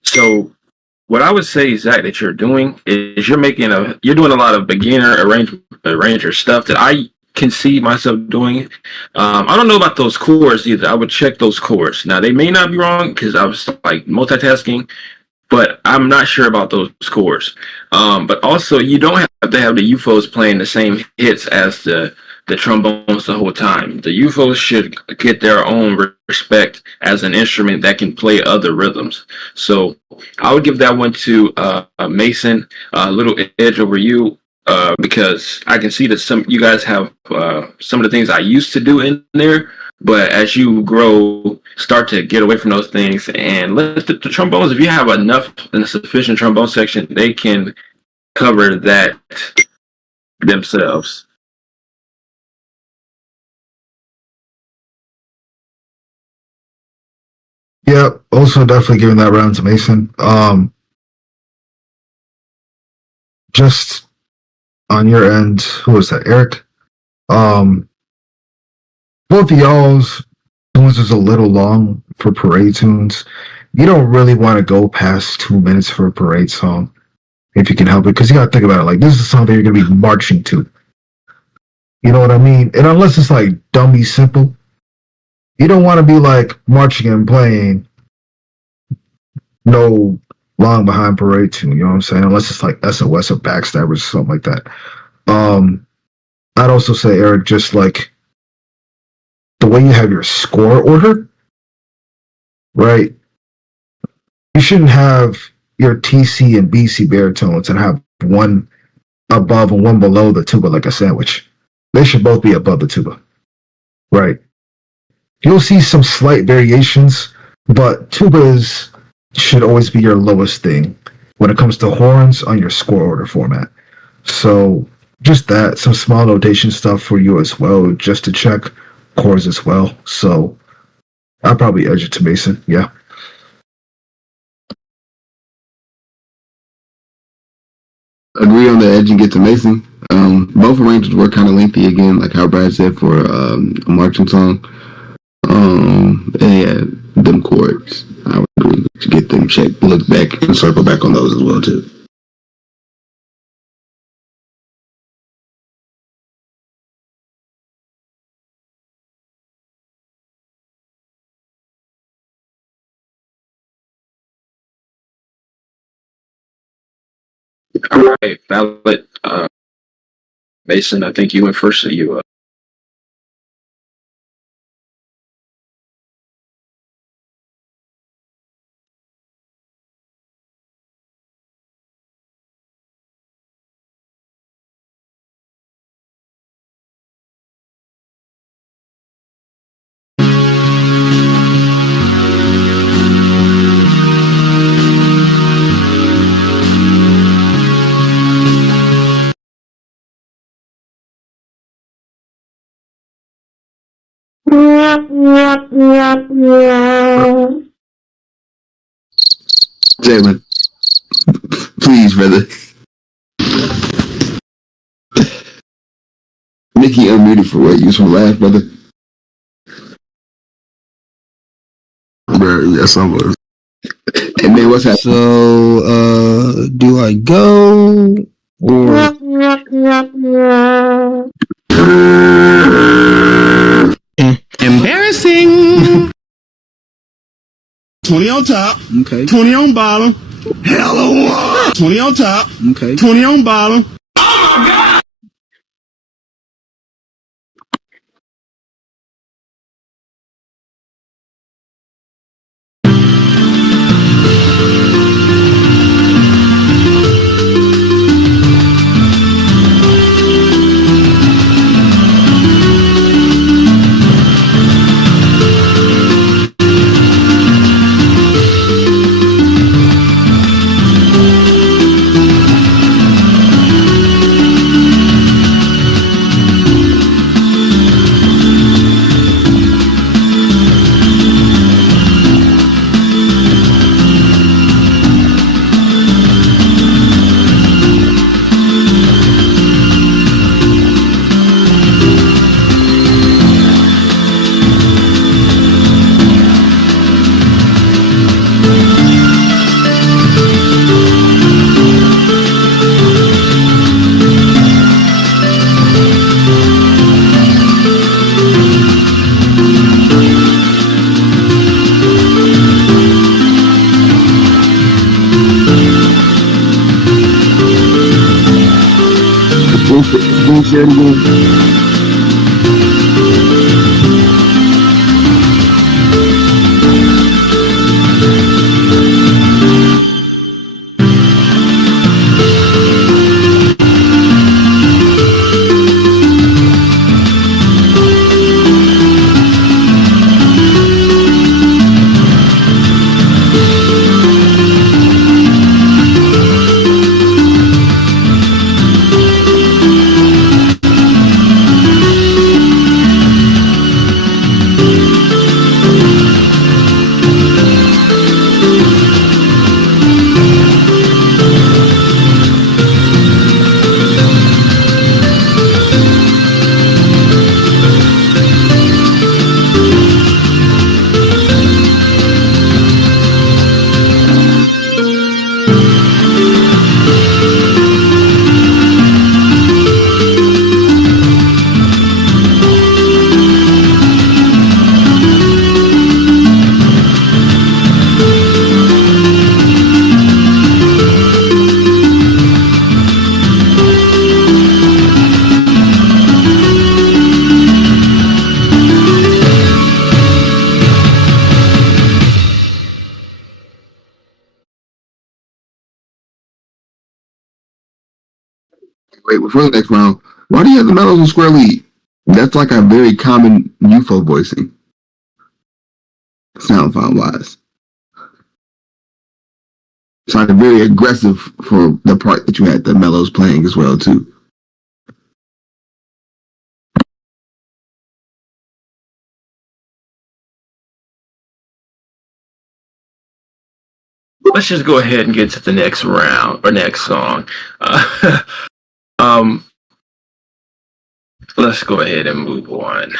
So what I would say, Zach, that you're doing is you're doing a lot of beginner arranger stuff that I can see myself doing. I don't know about those chords either. I would check those chords. Now they may not be wrong because I was like multitasking, but I'm not sure about those scores. But also, you don't have to have the UFOs playing the same hits as the trombones the whole time. The UFOs should get their own respect as an instrument that can play other rhythms. So I would give that one to Mason, a little edge over you. Because I can see that some you guys have some of the things I used to do in there, but as you grow, start to get away from those things and let the trombones. If you have enough and a sufficient trombone section, they can cover that themselves. Yeah, also definitely giving that round to Mason. Just on your end, who was that? Eric? Both of y'all's tunes is a little long for parade tunes. You don't really want to go past 2 minutes for a parade song if you can help it, because you got to think about it. Like, this is a song that you're going to be marching to. You know what I mean? And unless it's like dummy simple, you don't want to be like marching and playing no long behind parade tune. You know what I'm saying? Unless it's like SOS or Backstabbers or something like that. I'd also say, Eric, just like the way you have your score order, right? You shouldn't have your TC and BC baritones and have one above and one below the tuba like a sandwich. They should both be above the tuba, right? You'll see some slight variations, but tubas should always be your lowest thing when it comes to horns on your score order format. So just that, some small notation stuff for you as well, just to check chords as well. So I'll probably edge it to Mason, yeah. Agree on the edge and get to Mason. Both arrangements were kind of lengthy again, like how Brad said for a marching song. Yeah, them chords, I would agree to get them checked, look back and circle back on those as well too. All right, ballot. Mason, I think you went first. So you. Jalen, please, brother. Nikki unmuted for what? You just want to laugh, brother? Bro, yes, I was. And then what's happening? So, do I go or? Embarrassing. 20 on top. Okay. 20 on bottom. Hello. 20 on top. Okay. 20 on bottom. Oh my God. Can you share it again? Wait, before the next round, why do you have the mellows in square lead? That's like a very common UFO voicing. Sound file wise. Sounded very aggressive for the part that you had the mellows playing as well too. Let's just go ahead and get to the next round or next song. Let's go ahead and move on.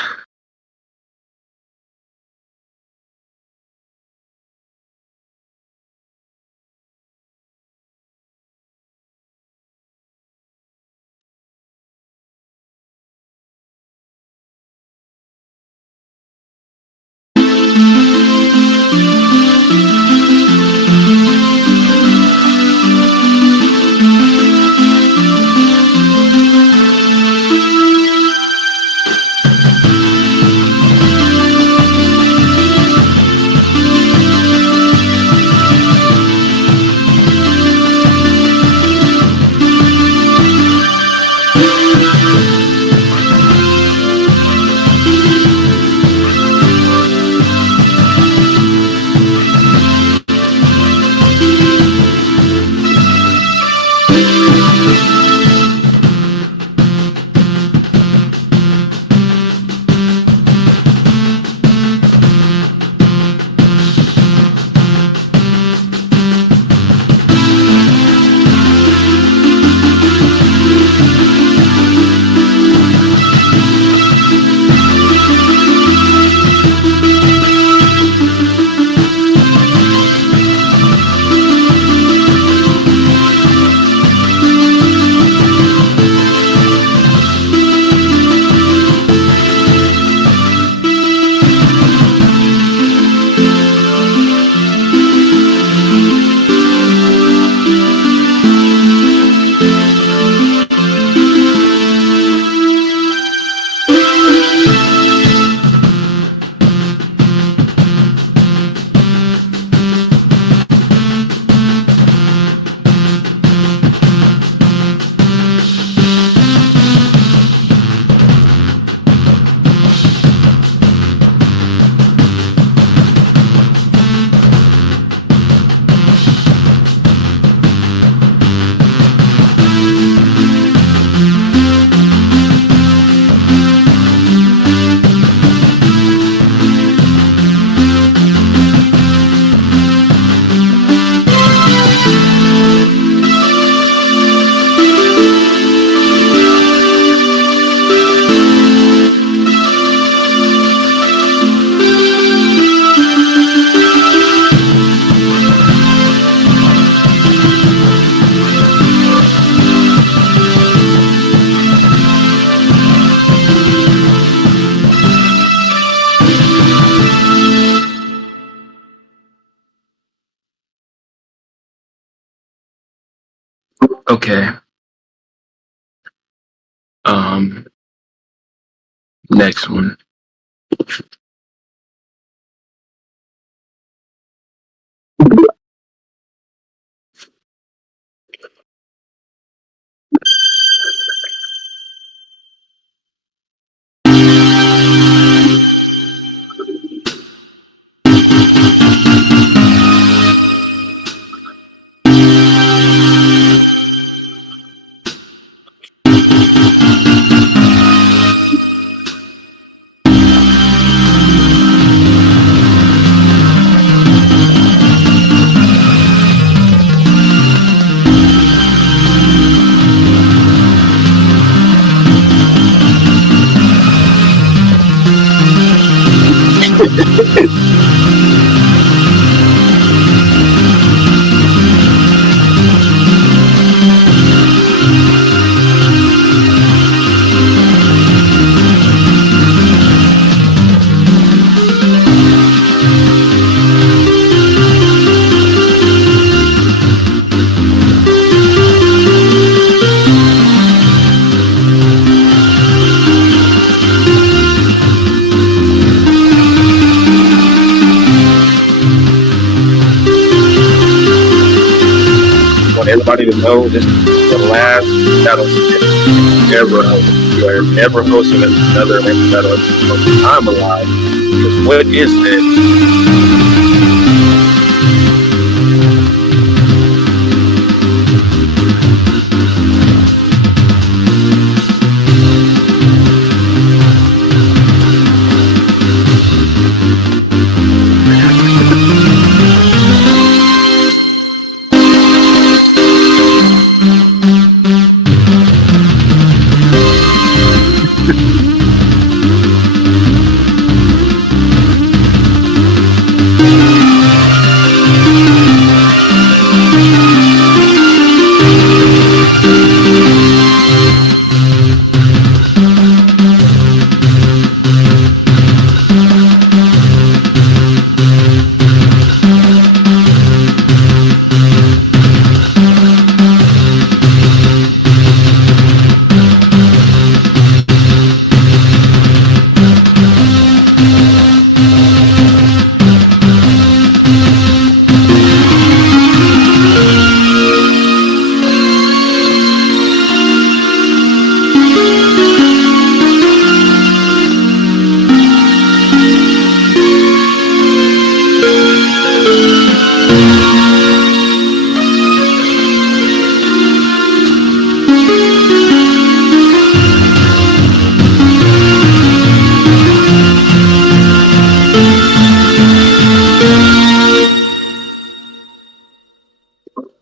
Next one. Want everybody to know this is the last battle ever hosted. You are never hosting another battle until I'm alive. Because what is this?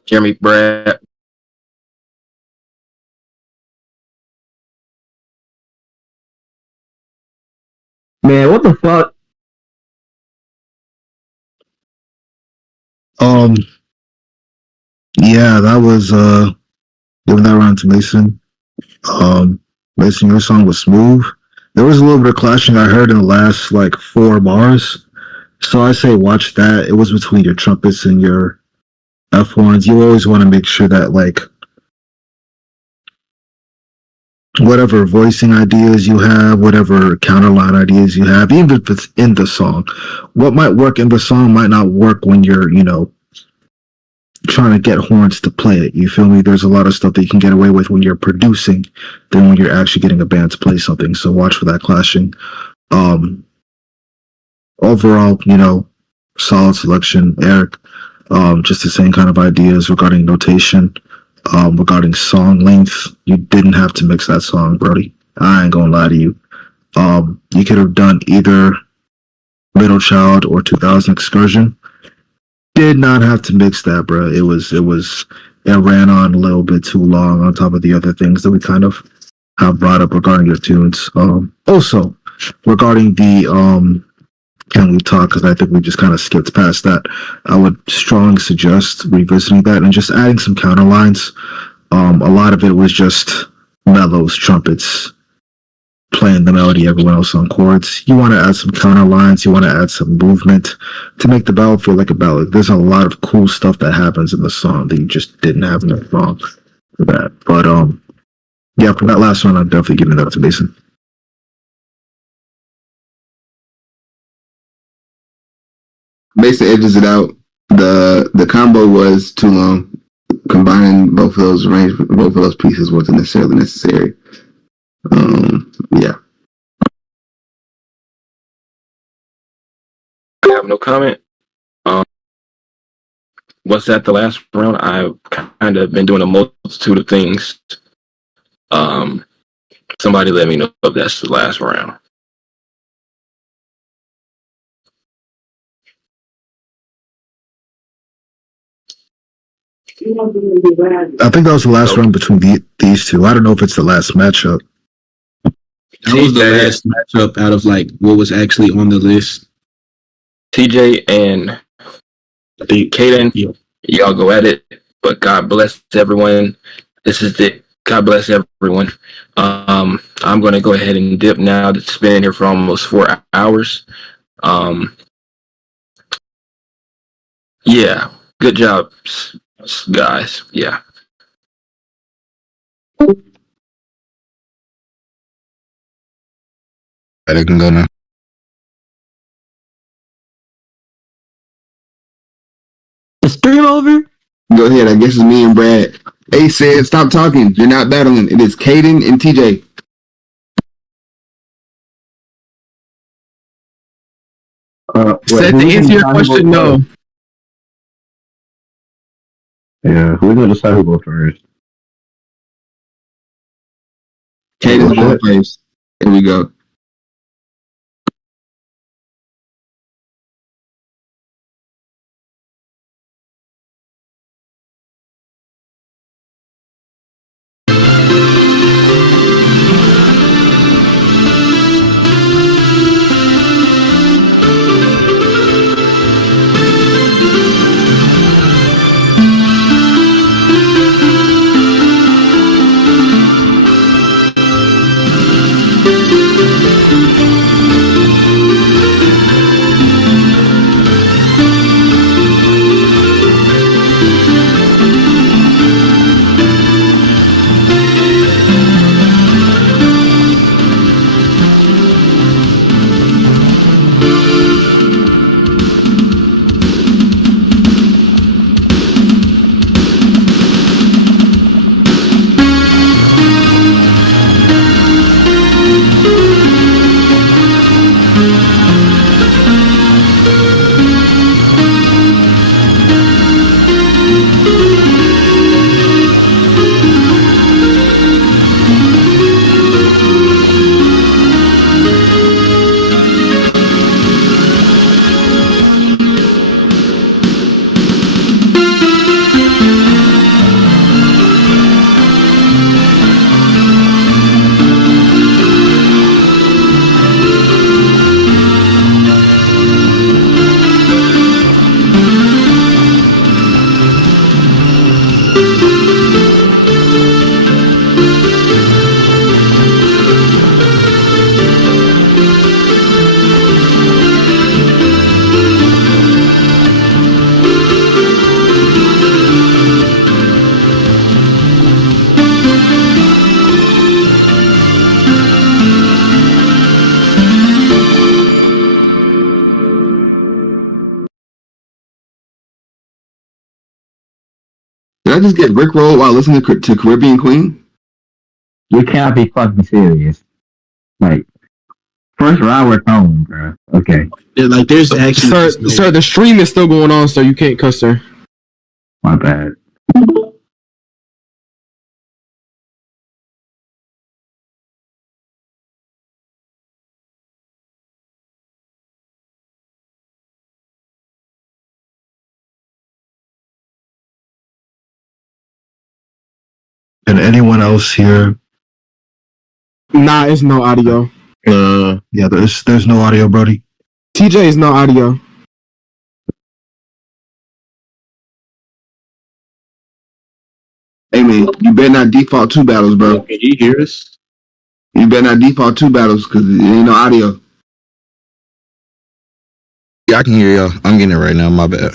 Jeremy Brad. Man, what the fuck? Yeah, that was giving that round to Mason. Mason, your song was smooth. There was a little bit of clashing I heard in the last like 4 bars. So I say watch that. It was between your trumpets and your F horns. You always want to make sure that like whatever voicing ideas you have, whatever counterline ideas you have, even if it's in the song, what might work in the song might not work when you're, trying to get horns to play it. You feel me? There's a lot of stuff that you can get away with when you're producing than when you're actually getting a band to play something. So watch for that clashing. Overall, solid selection, Eric. Just the same kind of ideas regarding notation, regarding song length. You didn't have to mix that song, Brody. I ain't gonna lie to you. You could have done either Middle Child or 2000 Excursion. Did not have to mix that, bro. It ran on a little bit too long on top of the other things that we kind of have brought up regarding your tunes. Also, regarding the Can We Talk, because I think we just kind of skipped past that, I would strongly suggest revisiting that and just adding some counter lines. A lot of it was just mellows, trumpets, playing the melody, everyone else on chords. You want to add some counter lines, you want to add some movement to make the ballad feel like a ballad. There's a lot of cool stuff that happens in the song that you just didn't have in the song for that. But Yeah, for that last one, I'm definitely giving it up to Mason. Mason edges it out. The combo was too long. Combining both of those pieces wasn't necessarily necessary. Yeah. I have no comment. Was that the last round? I've kind of been doing a multitude of things. Somebody let me know if that's the last round. I think that was the last round between these two. I don't know if it's the last matchup. That was the last matchup out of like what was actually on the list. TJ and Kaden, y'all go at it. But God bless everyone. This is it. God bless everyone. I'm going to go ahead and dip now. It's been here for almost 4 hours. Yeah, good job, guys. Yeah. I can go now. Stream over? Go ahead. I guess it's me and Brad. Hey, said, stop talking. You're not battling. It is Kaden and TJ. Said to answer your question, no. Yeah, we're gonna decide who goes first. Kaden's going first. Here we go. Did I just get rickrolled while listening to Caribbean Queen? You can't be fucking serious. Like, first round we're home, bro. Okay. Yeah, like there's actually Sir, the stream is still going on, so you can't cuss, sir. My bad. And anyone else here? Nah, it's no audio. Yeah, there's no audio, Brody. TJ is no audio. Hey man, you better not default 2 battles, bro. Can you hear us? You better not default 2 battles because there ain't no audio. Yeah, I can hear y'all. I'm getting it right now. My bad.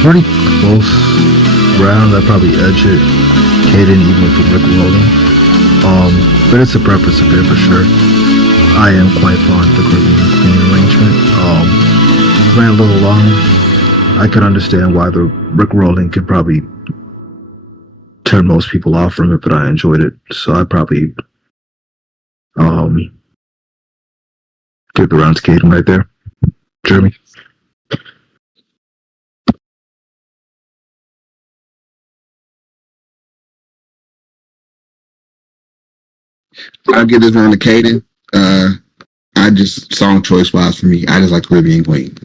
Pretty close round. I probably edge it. Caden even with the Rick rolling. But it's a preference affair for sure. I am quite fond of the Caribbean Queen arrangement. Ran a little long. I could understand why the Rick rolling could probably turn most people off from it, but I enjoyed it. So I probably give the round to Caden right there. Jeremy. I'll give this round to Caden. I just song choice wise for me, I just like Caribbean Queen.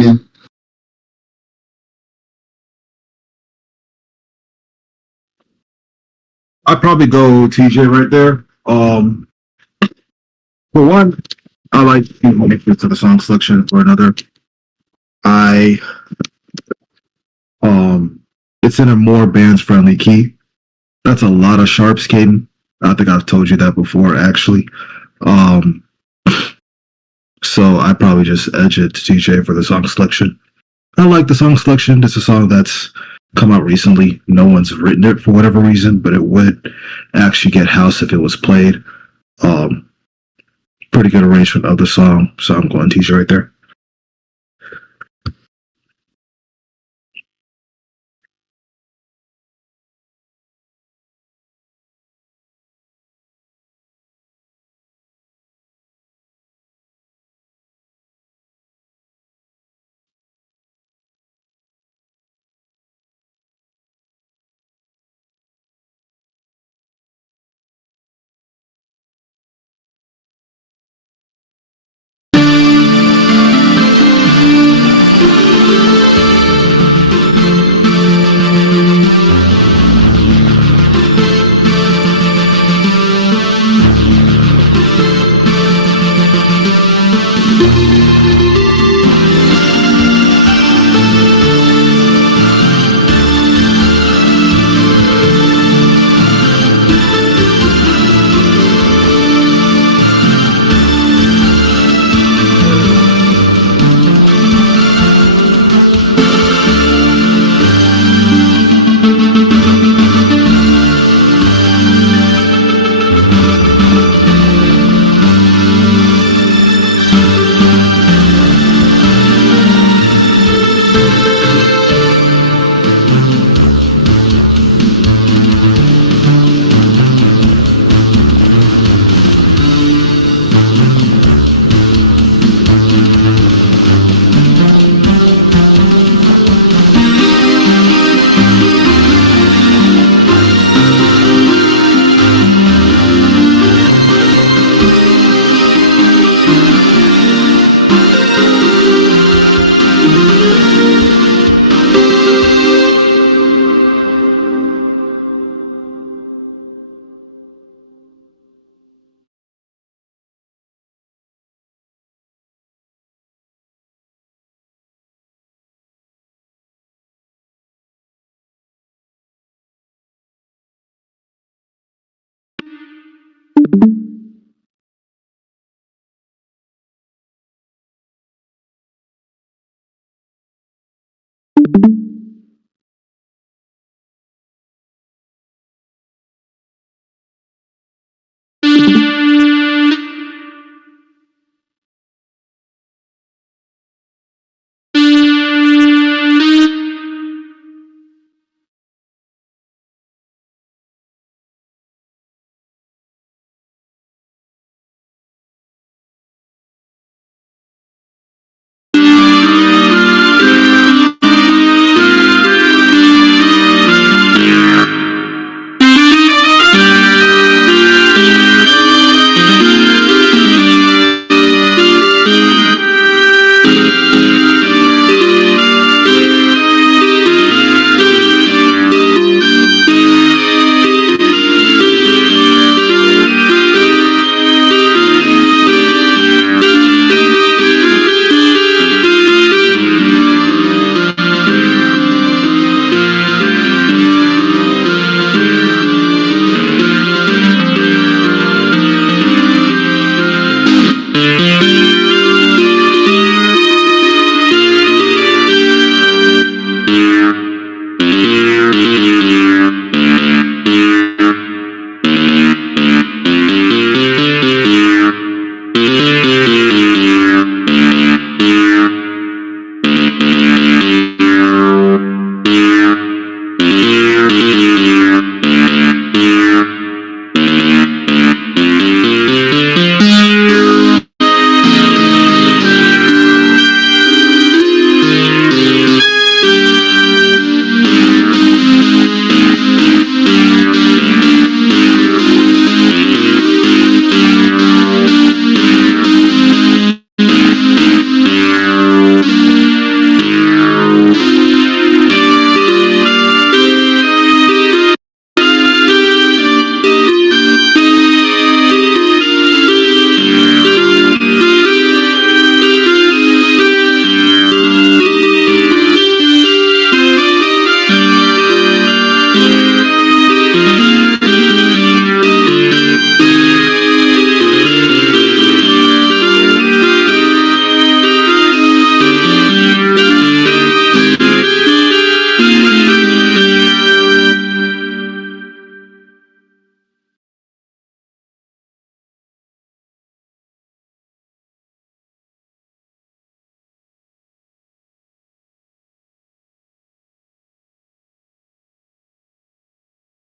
Aiden. I'd probably go TJ right there. For one, I like the connected to the song selection. For another, I it's in a more bands friendly key. That's a lot of sharps, Caden. I think I've told you that before, actually. Um, so I probably just edge it to TJ for the song selection. I like the song selection. It's a song that's come out recently. No one's written it for whatever reason, but it would actually get house if it was played. Pretty good arrangement of the song, so I'm going TJ right there.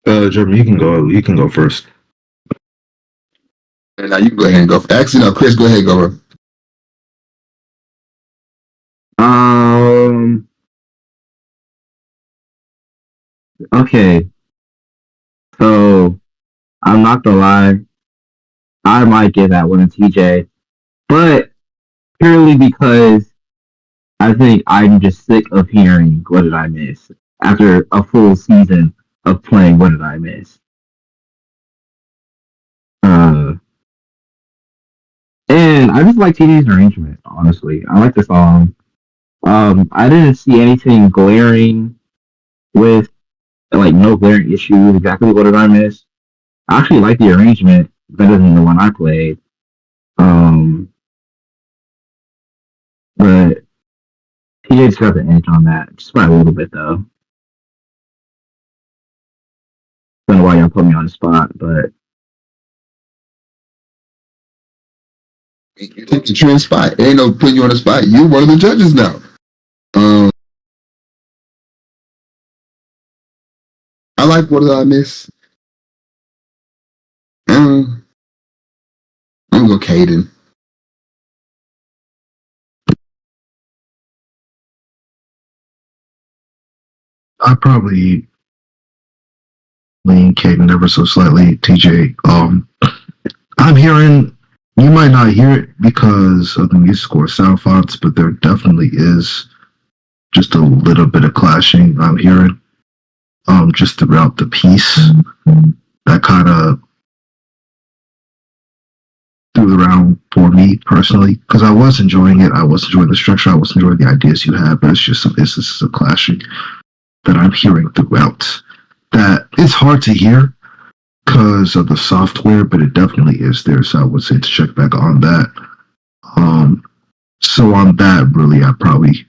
Jeremy, you can go. You can go first. And now you can go ahead and go. Actually, no, Chris, go ahead and go. Okay. So I'm not gonna lie, I might give that one to TJ, but purely because I think I'm just sick of hearing "What did I miss?" after a full season of playing "What did I miss?" And I just like TJ's arrangement. Honestly, I like the song. I didn't see anything glaring with like no glaring issues. Exactly what did I miss? I actually like the arrangement better than the one I played. But TJ's got the edge on that, just by a little bit though. Don't know why y'all put me on the spot, but You take the trend spot. It ain't no putting you on the spot. You're one of the judges now. I like What Did I Miss? I'm gonna go Caden. I probably lean Caden ever so slightly. TJ. I'm hearing. You might not hear it because of the music or sound fonts, but there definitely is just a little bit of clashing. I'm hearing. Just throughout the piece, that kind of threw around for me personally because I was enjoying it. I was enjoying the structure. I was enjoying the ideas you had, but it's just some instances of clashing that I'm hearing throughout. That it's hard to hear because of the software, but it definitely is there. So I would say to check back on that. So on that, really, I'd probably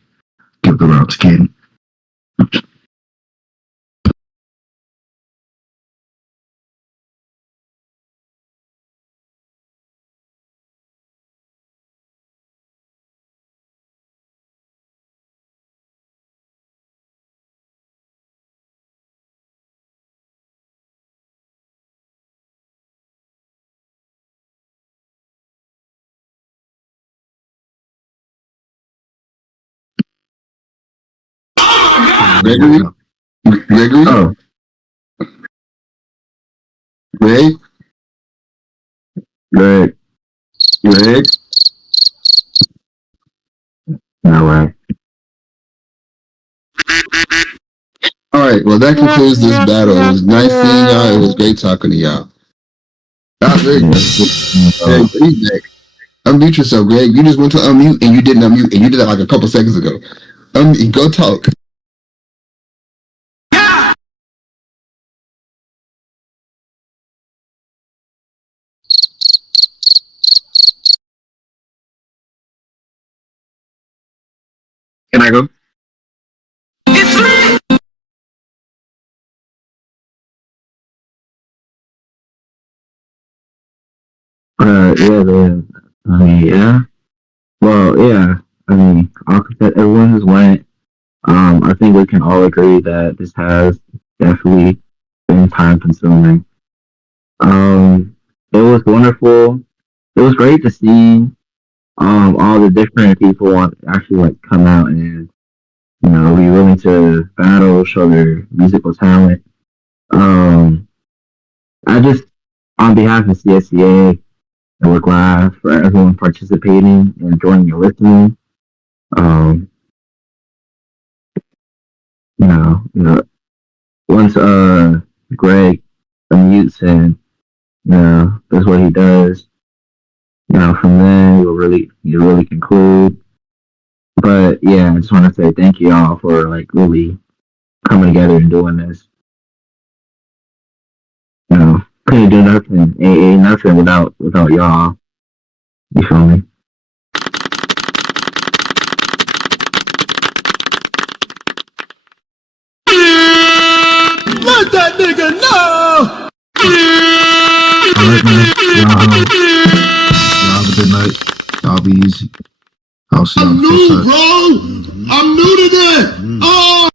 give the round to Caden. Gregory? Gregory? Oh. Greg? Greg. Greg? No way. All right, well, that concludes this battle. It was nice seeing y'all. It was great talking to y'all. Ah, Greg. Greg, he's back. Unmute yourself, Greg. You just went to unmute and you didn't unmute, and you did that like a couple seconds ago. Go talk. Can I go? Yeah, man. I mean, yeah. Well, yeah. I mean, everyone has went. I think we can all agree that this has definitely been time consuming. It was wonderful. It was great to see all the different people want actually like come out and be willing to battle, show their musical talent. I just on behalf of CSCA and we're glad for everyone participating and joining and listening. Once Greg unmutes and that's what he does. From there you really conclude. But yeah, I just want to say thank you all for like really coming together and doing this. Couldn't do nothing, ain't nothing without y'all. You feel me? Let that nigga know! All right, man. Y'all have a good night. Y'all be easy. I'll see you on the flip side. Bro! I'm new to this! Oh!